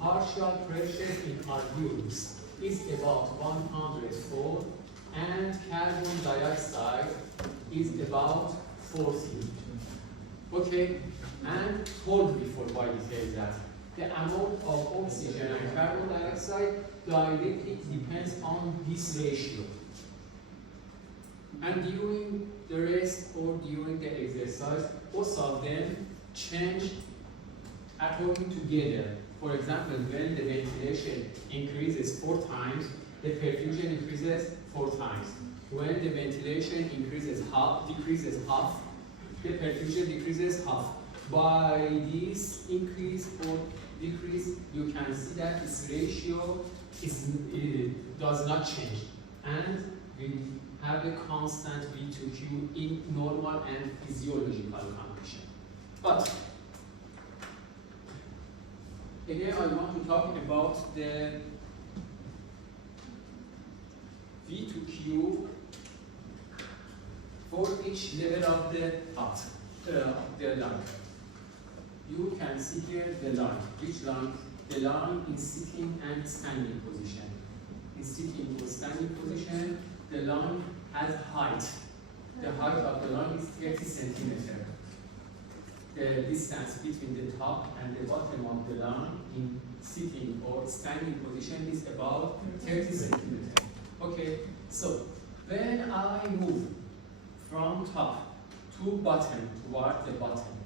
partial pressure in our lungs is about 104 and carbon dioxide is about 40. Okay, and told before why we say that the amount of oxygen and carbon dioxide directly depends on this ratio. And during the rest or during the exercise, both of them change according together. For example, when the ventilation increases 4 times, the perfusion increases 4 times. When the ventilation decreases half, the perfusion decreases half. By this increase or decrease, you can see that this ratio does not change. And we have a constant V2Q in normal and physiological condition. But again, I want to talk about the V2Q for each level of the heart, the lung. You can see here the lung. Which lung? The lung in sitting and standing position. In sitting or standing position, the lung has height. The height of the lung is 30 centimeters. The distance between the top and the bottom of the lung in sitting or standing position is about 30 centimeters. Okay, so when I move from top to bottom toward the bottom,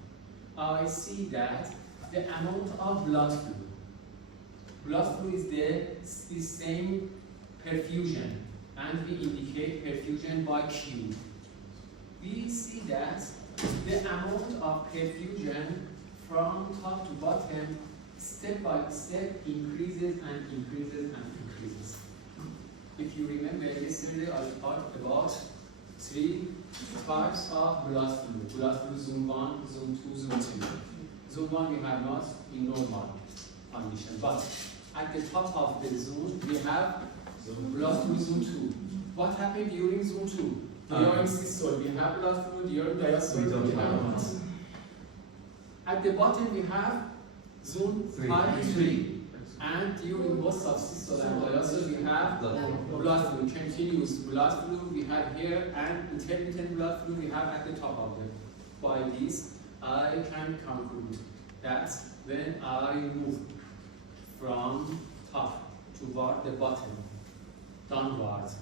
I see that the amount of blood flow is the same perfusion, and we indicate perfusion by Q. We see that the amount of perfusion from top to bottom step by step increases and increases and increases. If you remember, yesterday I talked about 3 types of blood flow. Blood flow zone 1, zone 2, zone 3. Zone 1 we have not in normal condition, but at the top of the zone we have blood flow zone 2. What happened during zone 2? During systole we have blood flow, during diastole we have not. At the bottom we have zone 3. And during both of systole and diastole we have blood flow, continuous blood flow we have here, and intermittent blood flow we have at the top of them. By this, I can conclude that when I move from top toward the bottom, downwards,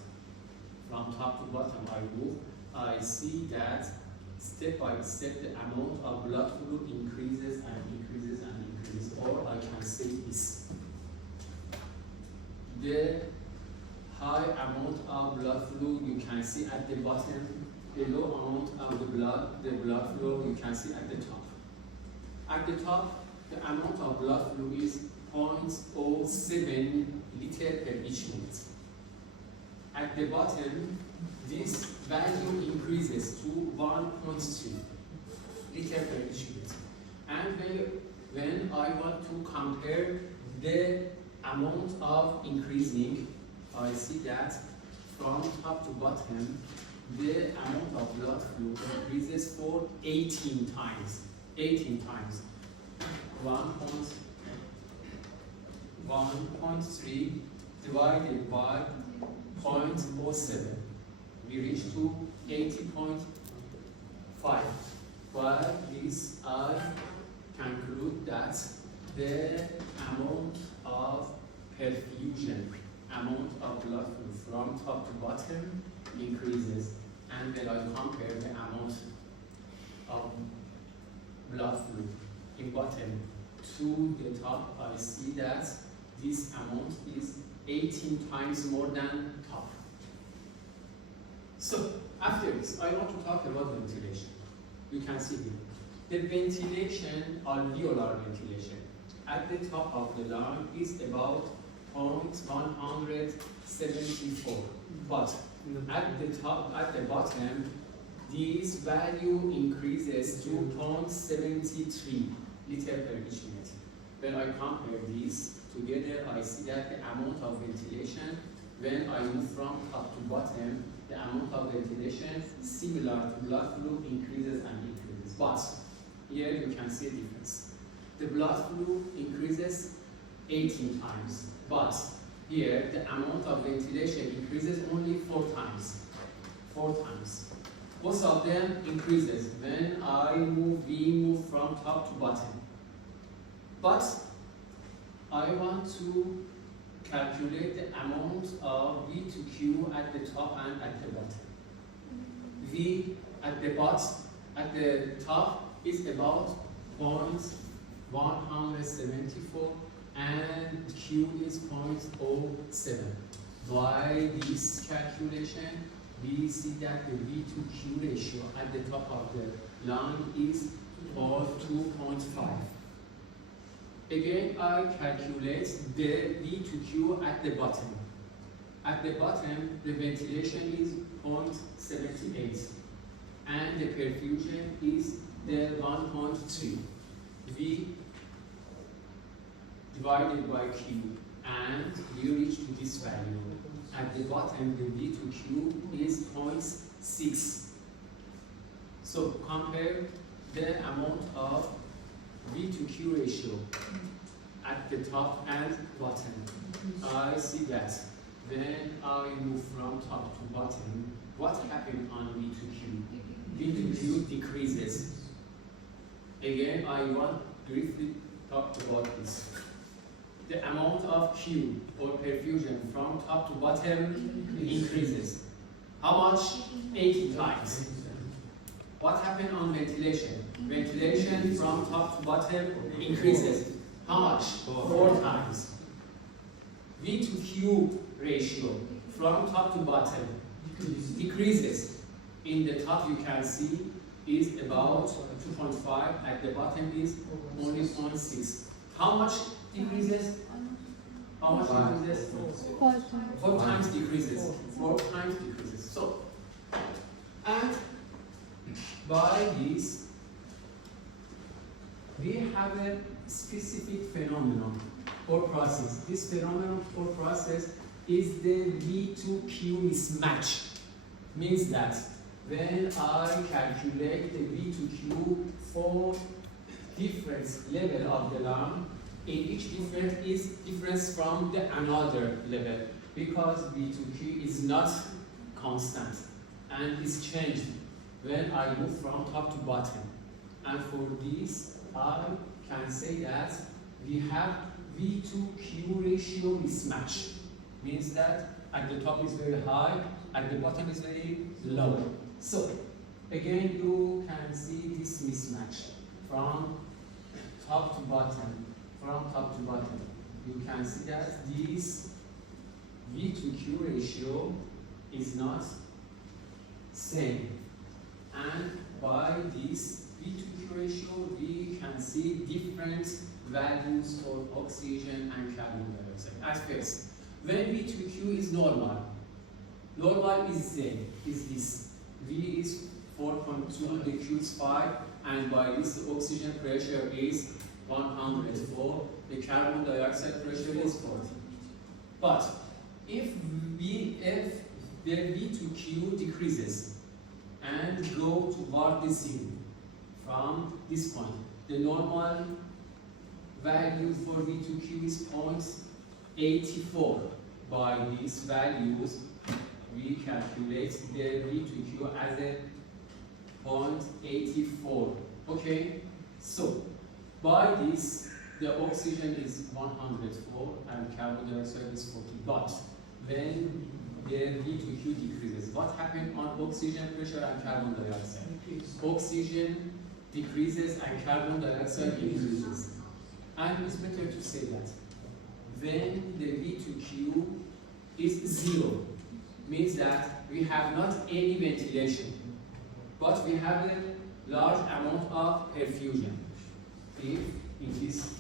from top to bottom I move, I see that step by step the amount of blood flow increases and increases and increases, or I can say this. The high amount of blood flow you can see at the bottom, the low amount of the blood flow you can see at the top. At the top, the amount of blood flow is 0.07 liter per each minute. At the bottom, this value increases to 1.3 liter per each minute. And when I want to compare the amount of increasing, I see that from top to bottom, the amount of blood flow increases for 18 times. 18 times. 1.3 divided by 0.07. We reach to 80.5. By this, I conclude that the amount of perfusion, amount of blood flow from top to bottom increases. And when I compare the amount of blood flow in bottom to the top, I see that this amount is 18 times more than top. So, after this, I want to talk about ventilation. You can see here. The ventilation, alveolar ventilation, at the top of the lung is about 0.174. But at the bottom, this value increases to 0.73 liter per each minute. When I compare these together, I see that the amount of ventilation, when I move from top to bottom, the amount of ventilation similar to blood flow increases and increases. But here you can see a difference. The blood flow increases 18 times, but here the amount of ventilation increases only 4 times. 4 times. Both of them increases when we move from top to bottom. But I want to calculate the amount of V to Q at the top and at the bottom. V at the top is about 0.174 and Q is 0.07. By this calculation, we see that the V to Q ratio at the top of the lung is 2.5. Again, I calculate the V to Q at the bottom. At the bottom, the ventilation is 0.78 and the perfusion is the 1.3. V divided by Q, and you reach to this value. At the bottom, the V to Q is 0.6. So compare the amount of V to Q ratio at the top and bottom. I see that when I move from top to bottom, what happened on V to Q? V to Q decreases. Again, I want to briefly talk about this. The amount of Q or perfusion from top to bottom increases. How much? 80 times. What happened on ventilation? Ventilation from top to bottom increases. How much? 4 times. V to Q ratio from top to bottom decreases. In the top you can see is about 2.5, at the bottom is only 0.6. How much decreases? How much decreases? 4 times decreases. 4 times decreases. So, and by this, we have a specific phenomenon or process. This phenomenon or process is the V to Q mismatch. Means that when I calculate the V to Q for different level of the lung, in each difference is difference from the another level, because V to Q is not constant and is changed when I move from top to bottom. And for this, I can say that we have V to Q ratio mismatch. Means that at the top is very high, at the bottom is very low. So, again, you can see this mismatch from top to bottom. From top to bottom, you can see that this V to Q ratio is not same. And by this V to Q ratio, we can see different values for oxygen and carbon dioxide. At first, when V2Q is normal is this. V is 4.2, the Q is 5, and by this the oxygen pressure is 104, the carbon dioxide pressure is 40. But if the V2Q decreases and go toward the zero from this point, the normal value for V2Q is 0.84. By these values, we calculate the V2Q as a 0.84. Okay, so by this, the oxygen is 104 and carbon dioxide is 40. But when the V2Q decreases, what happens on oxygen pressure and carbon dioxide? Oxygen decreases and carbon dioxide increases. And it's better to say that when the V2Q is 0, means that we have not any ventilation, but we have a large amount of perfusion. If it is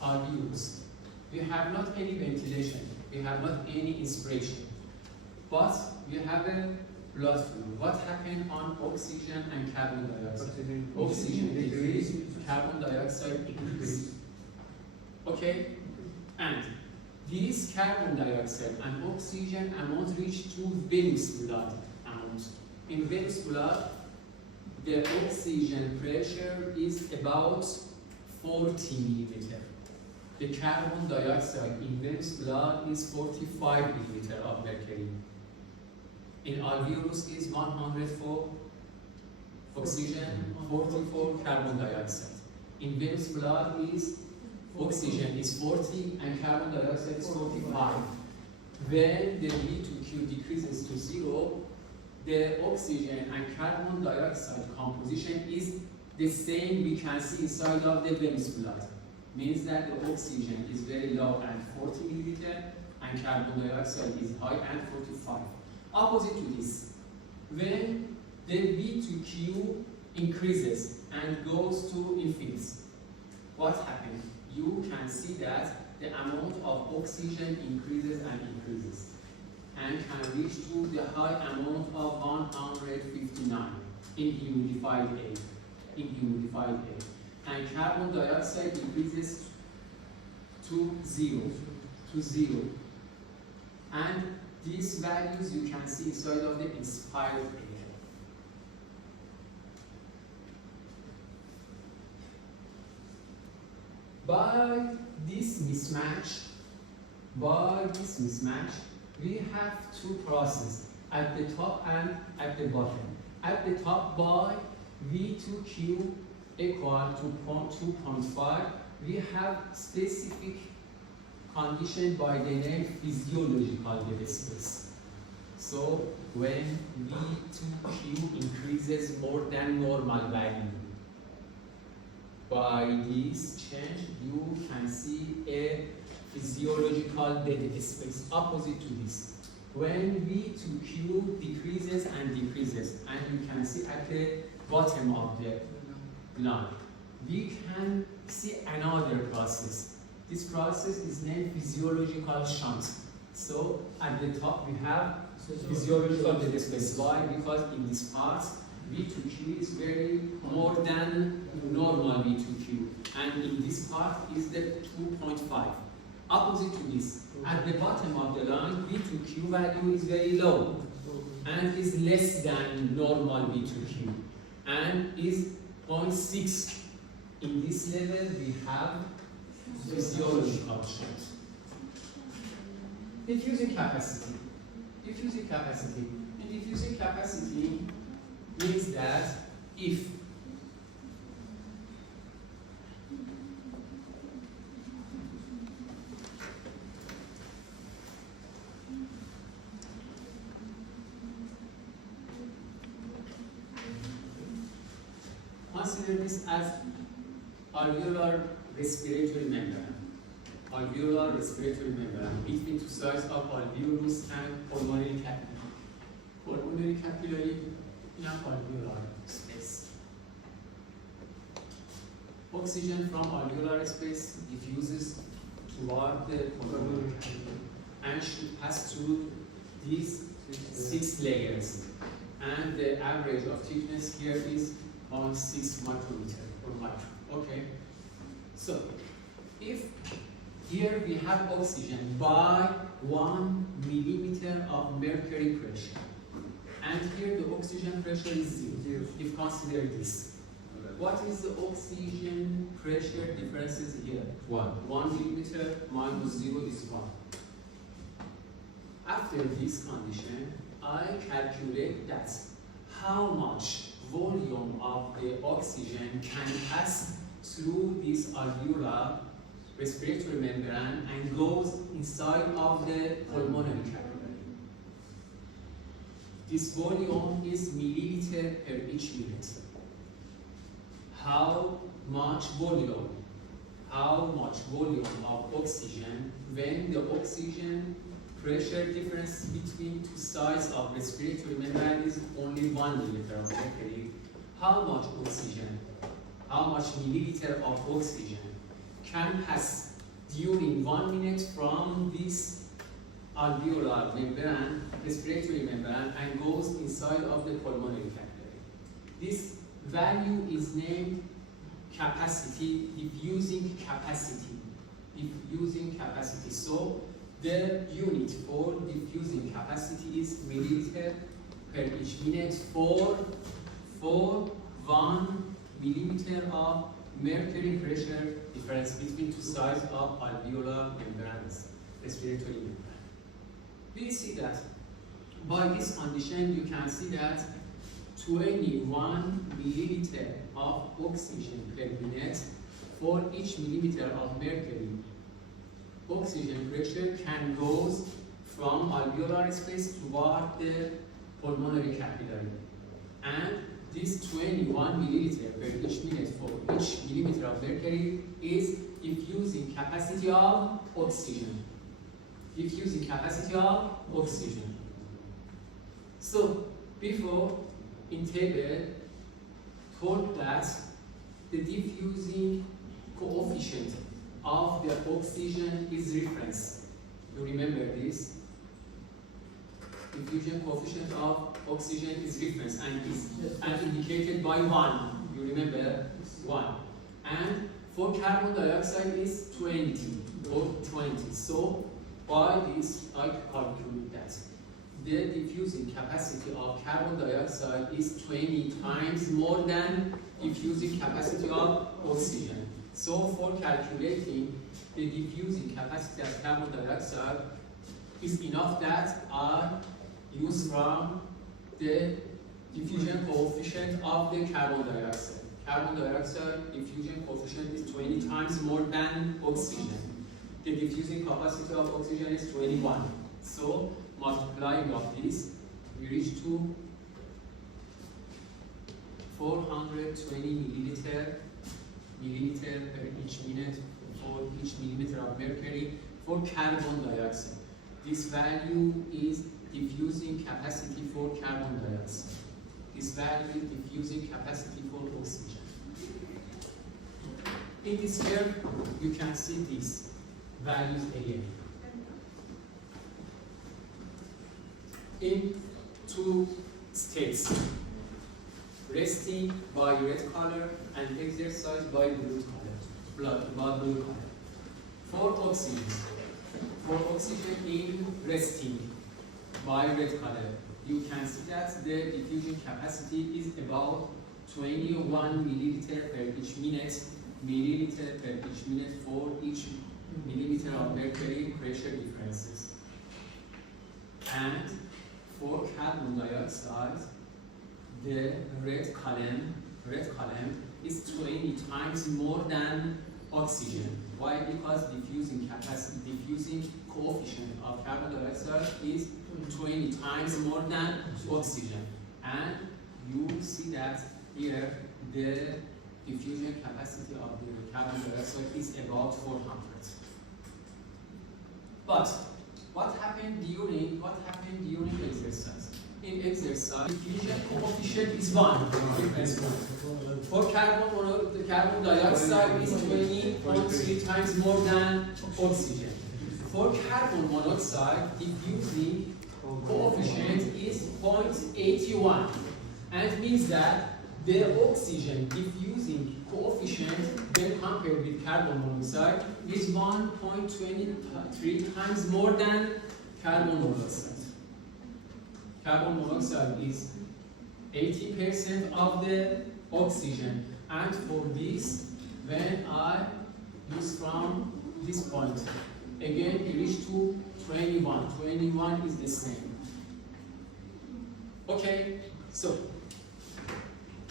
alveolus, we have not any ventilation, we have not any inspiration, but we have a blood flow. What happens on oxygen and carbon dioxide? Oxygen decrease, carbon dioxide increase. Okay? And this carbon dioxide and oxygen amount reach to venous blood amount. In venous blood, the oxygen pressure is about 40 milliliter. The carbon dioxide in venous blood is 45 milliliter of mercury. In alveolus is 104 oxygen, 44 carbon dioxide. In venous blood is oxygen is 40 and carbon dioxide is 45. When the V2Q decreases to 0, the oxygen and carbon dioxide composition is the same we can see inside of the venous blood. Means that the oxygen is very low at 40 milliliter and carbon dioxide is high at 45. Opposite to this, when the V2Q increases and goes to infinity, what happens? You can see that the amount of oxygen increases and increases and can reach to the high amount of 159 in humidified air. And carbon dioxide increases to zero. And these values you can see inside of the inspired air. By this mismatch, we have two processes, at the top and at the bottom. At the top, by V2Q equal to 2.5, we have specific condition by the name physiological dead space. So when V2Q increases more than normal value, by this change, you can see a physiological dead space opposite to this. When V2Q decreases and decreases, and you can see at the bottom of the line, we can see another process. This process is named physiological shunt. So at the top we have physiological dead space. Why? Because in this part, V2Q is very more than normal V2Q, and in this part is the 2.5. Opposite to this, at the bottom of the line, V2Q value is very low and is less than normal V2Q and is 0.6. In this level, we have physiological shunt. Diffusing capacity. In diffusing capacity means that if consider this as alveolar respiratory membrane. Alveolar respiratory membrane between two sides of alveolus and pulmonary capillary. Pulmonary capillary in alveolar space. Oxygen from alveolar space diffuses toward the pulmonary and should pass through these 6 layers. And the average of thickness here is 0.6 micrometer per micron. Okay. So, if here we have oxygen by 1 millimeter of mercury pressure, and here the oxygen pressure is 0. If consider this, what is the oxygen pressure differences here? 1 millimeter minus 0 is 1. After this condition, I calculate that how much volume of the oxygen can pass through this alveolar respiratory membrane and goes inside of the pulmonary capillary. This volume is milliliter per each minute. How much volume of oxygen when the oxygen pressure difference between two sides of respiratory membrane is only 1 milliliter of mercury? How much milliliter of oxygen can pass during 1 minute from this alveolar membrane, respiratory membrane, and goes inside of the pulmonary capillary? This value is named capacity, diffusing capacity. So the unit for diffusing capacity is milliliter per each minute for 1 millimeter of mercury pressure difference between two sides of alveolar membranes, respiratory membrane. We see that by this condition you can see that 21 milliliter of oxygen per minute for each millimeter of mercury. Oxygen pressure can go from alveolar space toward the pulmonary capillary. And this 21 milliliter per each minute for each millimeter of mercury is diffusing capacity of oxygen. So, before in table told that the diffusing coefficient of the oxygen is reference. You remember this? Diffusion coefficient of oxygen is reference and is indicated by 1. You remember? 1. And for carbon dioxide is 20 or 20. So by this I calculate that the diffusing capacity of carbon dioxide is 20 times more than diffusing capacity of oxygen. So for calculating the diffusing capacity of carbon dioxide is enough that I use from the diffusion coefficient of the carbon dioxide. Carbon dioxide diffusion coefficient is 20 times more than oxygen. The diffusing capacity of oxygen is 21. So multiplying of this, we reach to 420 milliliter per each minute for each millimeter of mercury for carbon dioxide. This value is diffusing capacity for carbon dioxide. This value is diffusing capacity for oxygen. In this curve, you can see these values again. In two states, resting by red color and exercise by blue color. For oxygen in resting by red color, you can see that the diffusion capacity is about 21 milliliter per each minute for each millimeter of mercury pressure differences. And for carbon dioxide, the red column is 20 times more than oxygen. Why? Because diffusing coefficient of carbon dioxide is 20 times more than oxygen. And you see that here the diffusion capacity of the carbon dioxide is about 400. But what happened during exercise? in exercise, diffusion coefficient is 1, difference 1. For the carbon dioxide is 20.3 times more than oxygen. For carbon monoxide, diffusing coefficient is 0.81, and means that the oxygen diffusing coefficient when compared with carbon monoxide is 1.23 times more than carbon monoxide. Carbon monoxide is 80% of the oxygen, and for this, when I use from this point, again it reached to 21. 21 is the same. Okay, so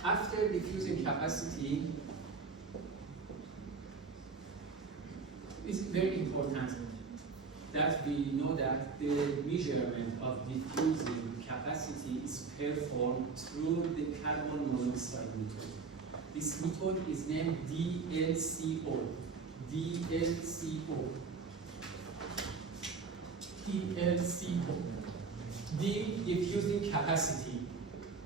after diffusing capacity, it's very important that we know that the measurement of diffusing capacity is performed through the carbon monoxide method. This method is named DLCO. DLCO. DLCO. D, diffusing capacity.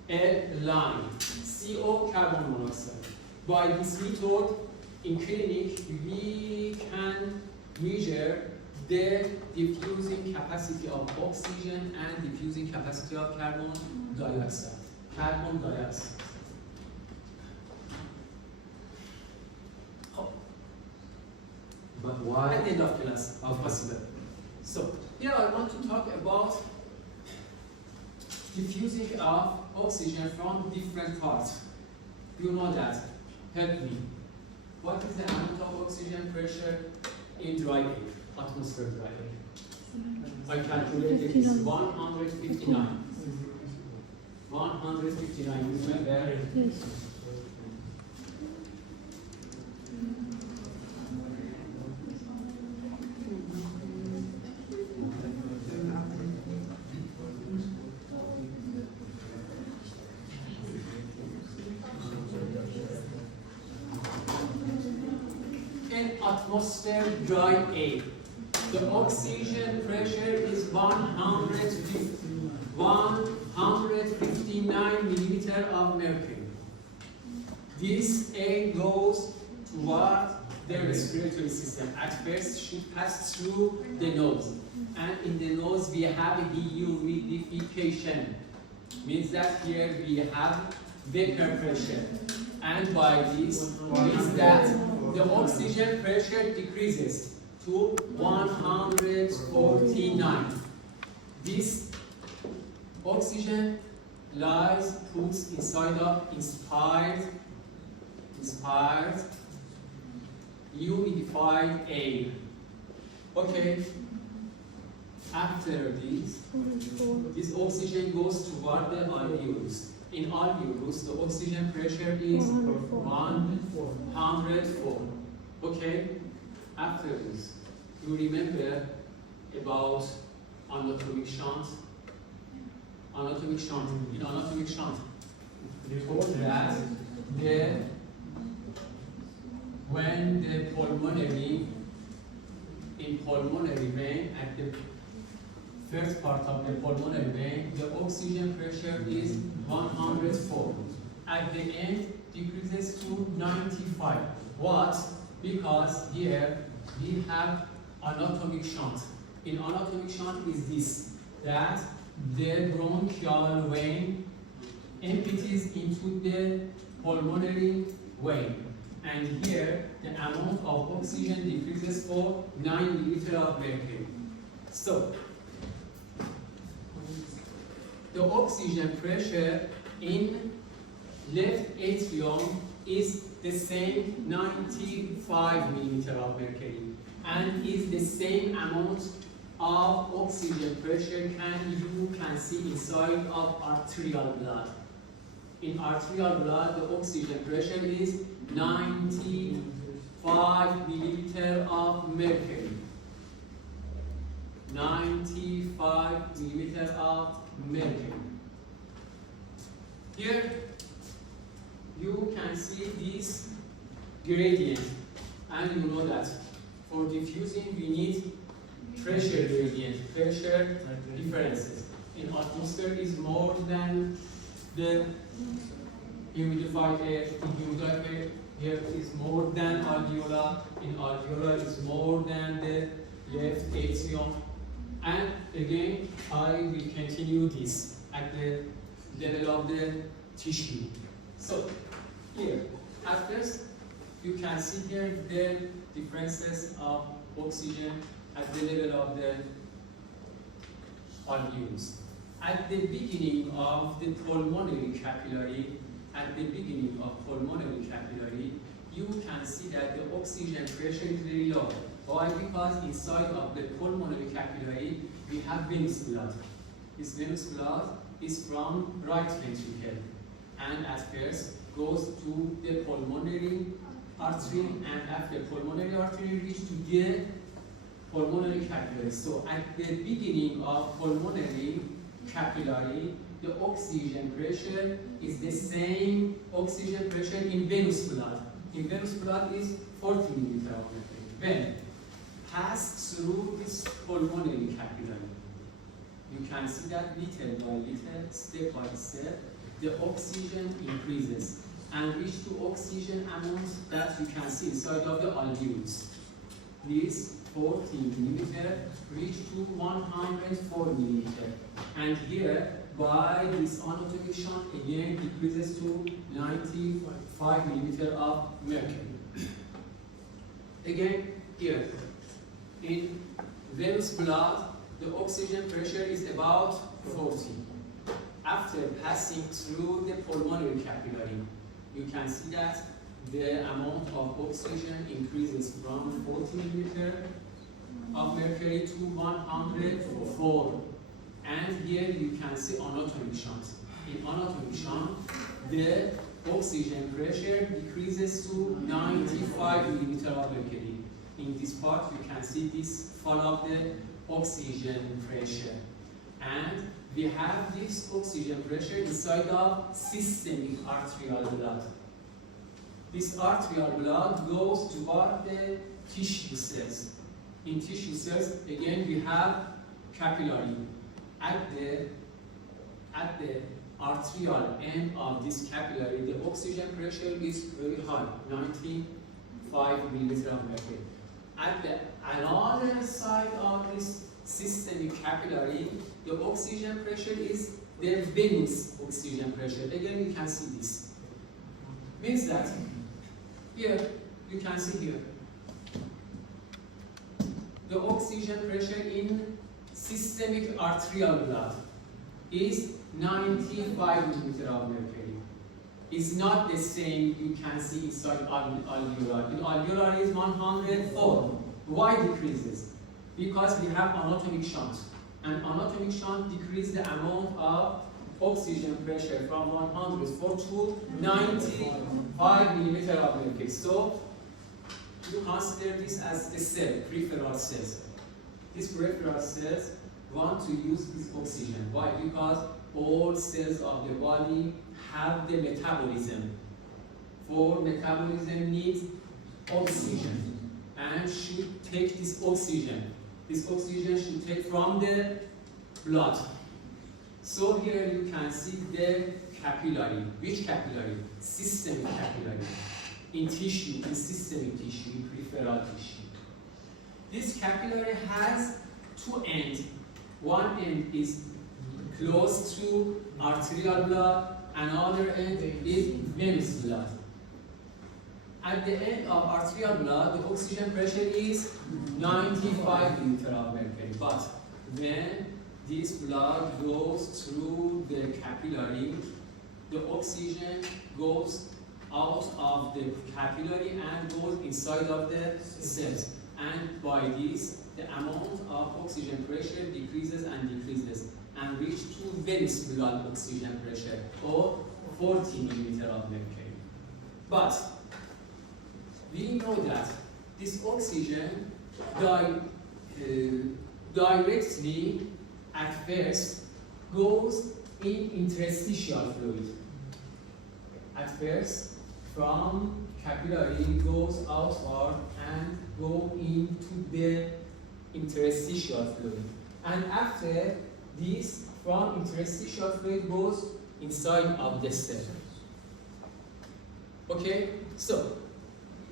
L, line. CO, carbon monoxide. By this method, in clinic, we can measure the diffusing capacity of oxygen and diffusing capacity of carbon dioxide. Carbon dioxide. But why? At the end of class, if possible. So, here I want to talk about diffusing of oxygen from different parts. You know that. Help me. What is the amount of oxygen pressure in dry air? Atmosphere dry air. I calculated this 159. 159. You remember? Yes. Atmosphere dry air. The oxygen pressure is 159 millimeter of mercury. This air goes toward the respiratory system. At first, should pass through the nose, and in the nose we have humidification. Means that here we have vapor pressure, and by this means that the oxygen pressure decreases to 149. This oxygen puts inside of inspired, humidified air. Okay. After this oxygen goes toward the alveolus. In alveolus, the oxygen pressure is 104. Okay? After this, you remember about anatomic shunt? Anatomic shunt. In anatomic shunt, we told that when the pulmonary vein, at the first part of the pulmonary vein, the oxygen pressure is 104. At the end, decreases to 95. What? Because here we have anatomic shunt. In anatomic shunt is this, that the bronchial vein empties into the pulmonary vein. And here, the amount of oxygen decreases for 9 milliliters of mercury. So, the oxygen pressure in left atrium is the same 95 millimeters of mercury, and is the same amount of oxygen pressure you can see inside of arterial blood. In arterial blood, the oxygen pressure is 95 millimeters of mercury. 95 millimeters of mercury. Here you can see this gradient, and you know that for diffusing we need pressure gradient, pressure differences. in atmosphere is more than the humidified air. In humidified air, here is more than alveolar. In alveolar, it's more than the left atrium. And again, I will continue this at the level of the tissue. So here, at first, you can see here the differences of oxygen at the level of the alveolus. At the beginning of the pulmonary capillary, you can see that the oxygen pressure is very low. Why? Because inside of the pulmonary capillary, we have venous blood. This venous blood is from right ventricle, and at first goes to the pulmonary artery, and after pulmonary artery reach to the pulmonary capillary. So at the beginning of pulmonary capillary, the oxygen pressure is the same oxygen pressure in venous blood. In venous blood is 40 milliliter of mercury. When passed through this pulmonary capillary, you can see that little by little, step by step, the oxygen increases and reach to oxygen amounts that you can see inside of the alveolus. This 40 milliliter reach to 104 milliliter, and here by this anatomic shunt again decreases to 95 milliliter of mercury. Again here in venous blood, the oxygen pressure is about 40. After passing through the pulmonary capillary, you can see that the amount of oxygen increases from 40 milliliter of mercury to 104. And here you can see anatomic shunt. In anatomic shunt, the oxygen pressure decreases to 95 milliliter of mercury. In this part, you can see this fall of the oxygen pressure. And we have this oxygen pressure inside of systemic arterial blood. This arterial blood goes toward the tissue cells. In tissue cells, again, we have capillary. At the arterial end of this capillary, the oxygen pressure is very high, 95 milliliter of mercury. At the another side of this systemic capillary, the oxygen pressure is the venous oxygen pressure. Again, you can see this. Means that here, you can see here, the oxygen pressure in systemic arterial blood is 95 milliliter of mercury. It's not the same you can see inside alveolar. In alveolar is 104. Why decreases? Because we have anatomic shunt. And anatomic shunt decreases the amount of oxygen pressure from 104 to 95 milliliter of mercury. So you consider this as the cell, peripheral cells. These peripheral cells want to use this oxygen. Why? Because all cells of the body have the metabolism. For metabolism needs oxygen and should take this oxygen. This oxygen should take from the blood. So here you can see the capillary. Which capillary? Systemic capillary. In tissue, in systemic tissue, in peripheral tissue. This capillary has two ends. One end is close to arterial blood, another end is venous blood. At the end of arterial blood, the oxygen pressure is 95 milliliter of mercury. But when this blood goes through the capillary, the oxygen goes out of the capillary and goes inside of the cells. And by this, the amount of oxygen pressure decreases and decreases and reach to venous blood oxygen pressure or 40 milliliter of mercury. But we know that this oxygen directly at first goes in interstitial fluid. At first, from capillary goes outward and go into the interstitial fluid. And after this from interstitial fluid goes inside of the cell. Okay, so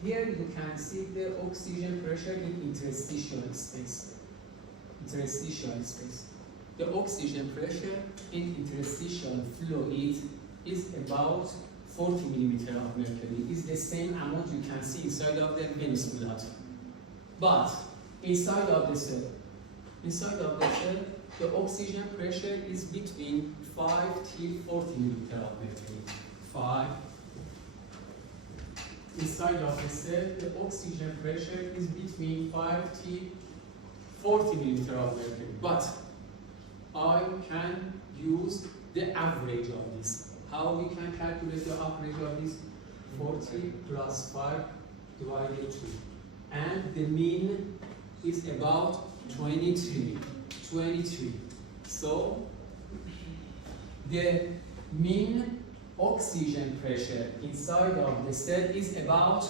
here you can see the oxygen pressure in interstitial space. Interstitial space. The oxygen pressure in interstitial fluid is about 40 millimeter of mercury. Is the same amount you can see inside of the venous blood. But inside of the cell, the oxygen pressure is between 5 to 40 millimeter of mercury. 5. Inside of the cell, the oxygen pressure is between 5 to 40 millimeter of mercury. But I can use the average of this. How we can calculate the average of this? 40 plus 5 divided 2. And the mean is about 23. So the mean oxygen pressure inside of the cell is about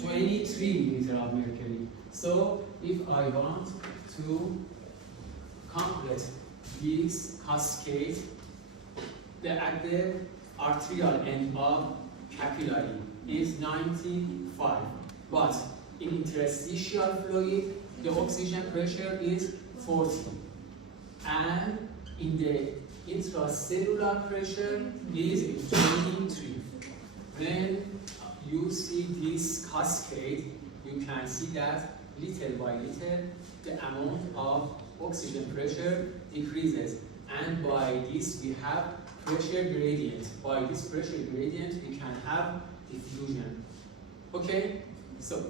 23 millimeter of mercury. So if I want to complete this cascade, at the arterial end of capillary is 95, but in interstitial fluid the oxygen pressure is 40, and in the intracellular pressure is 23. When you see this cascade, you can see that little by little the amount of oxygen pressure decreases, and by this we have pressure gradient. By this pressure gradient we can have diffusion. Okay, so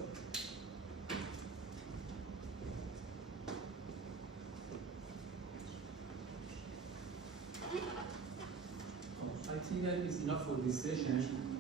I think that is enough for this session.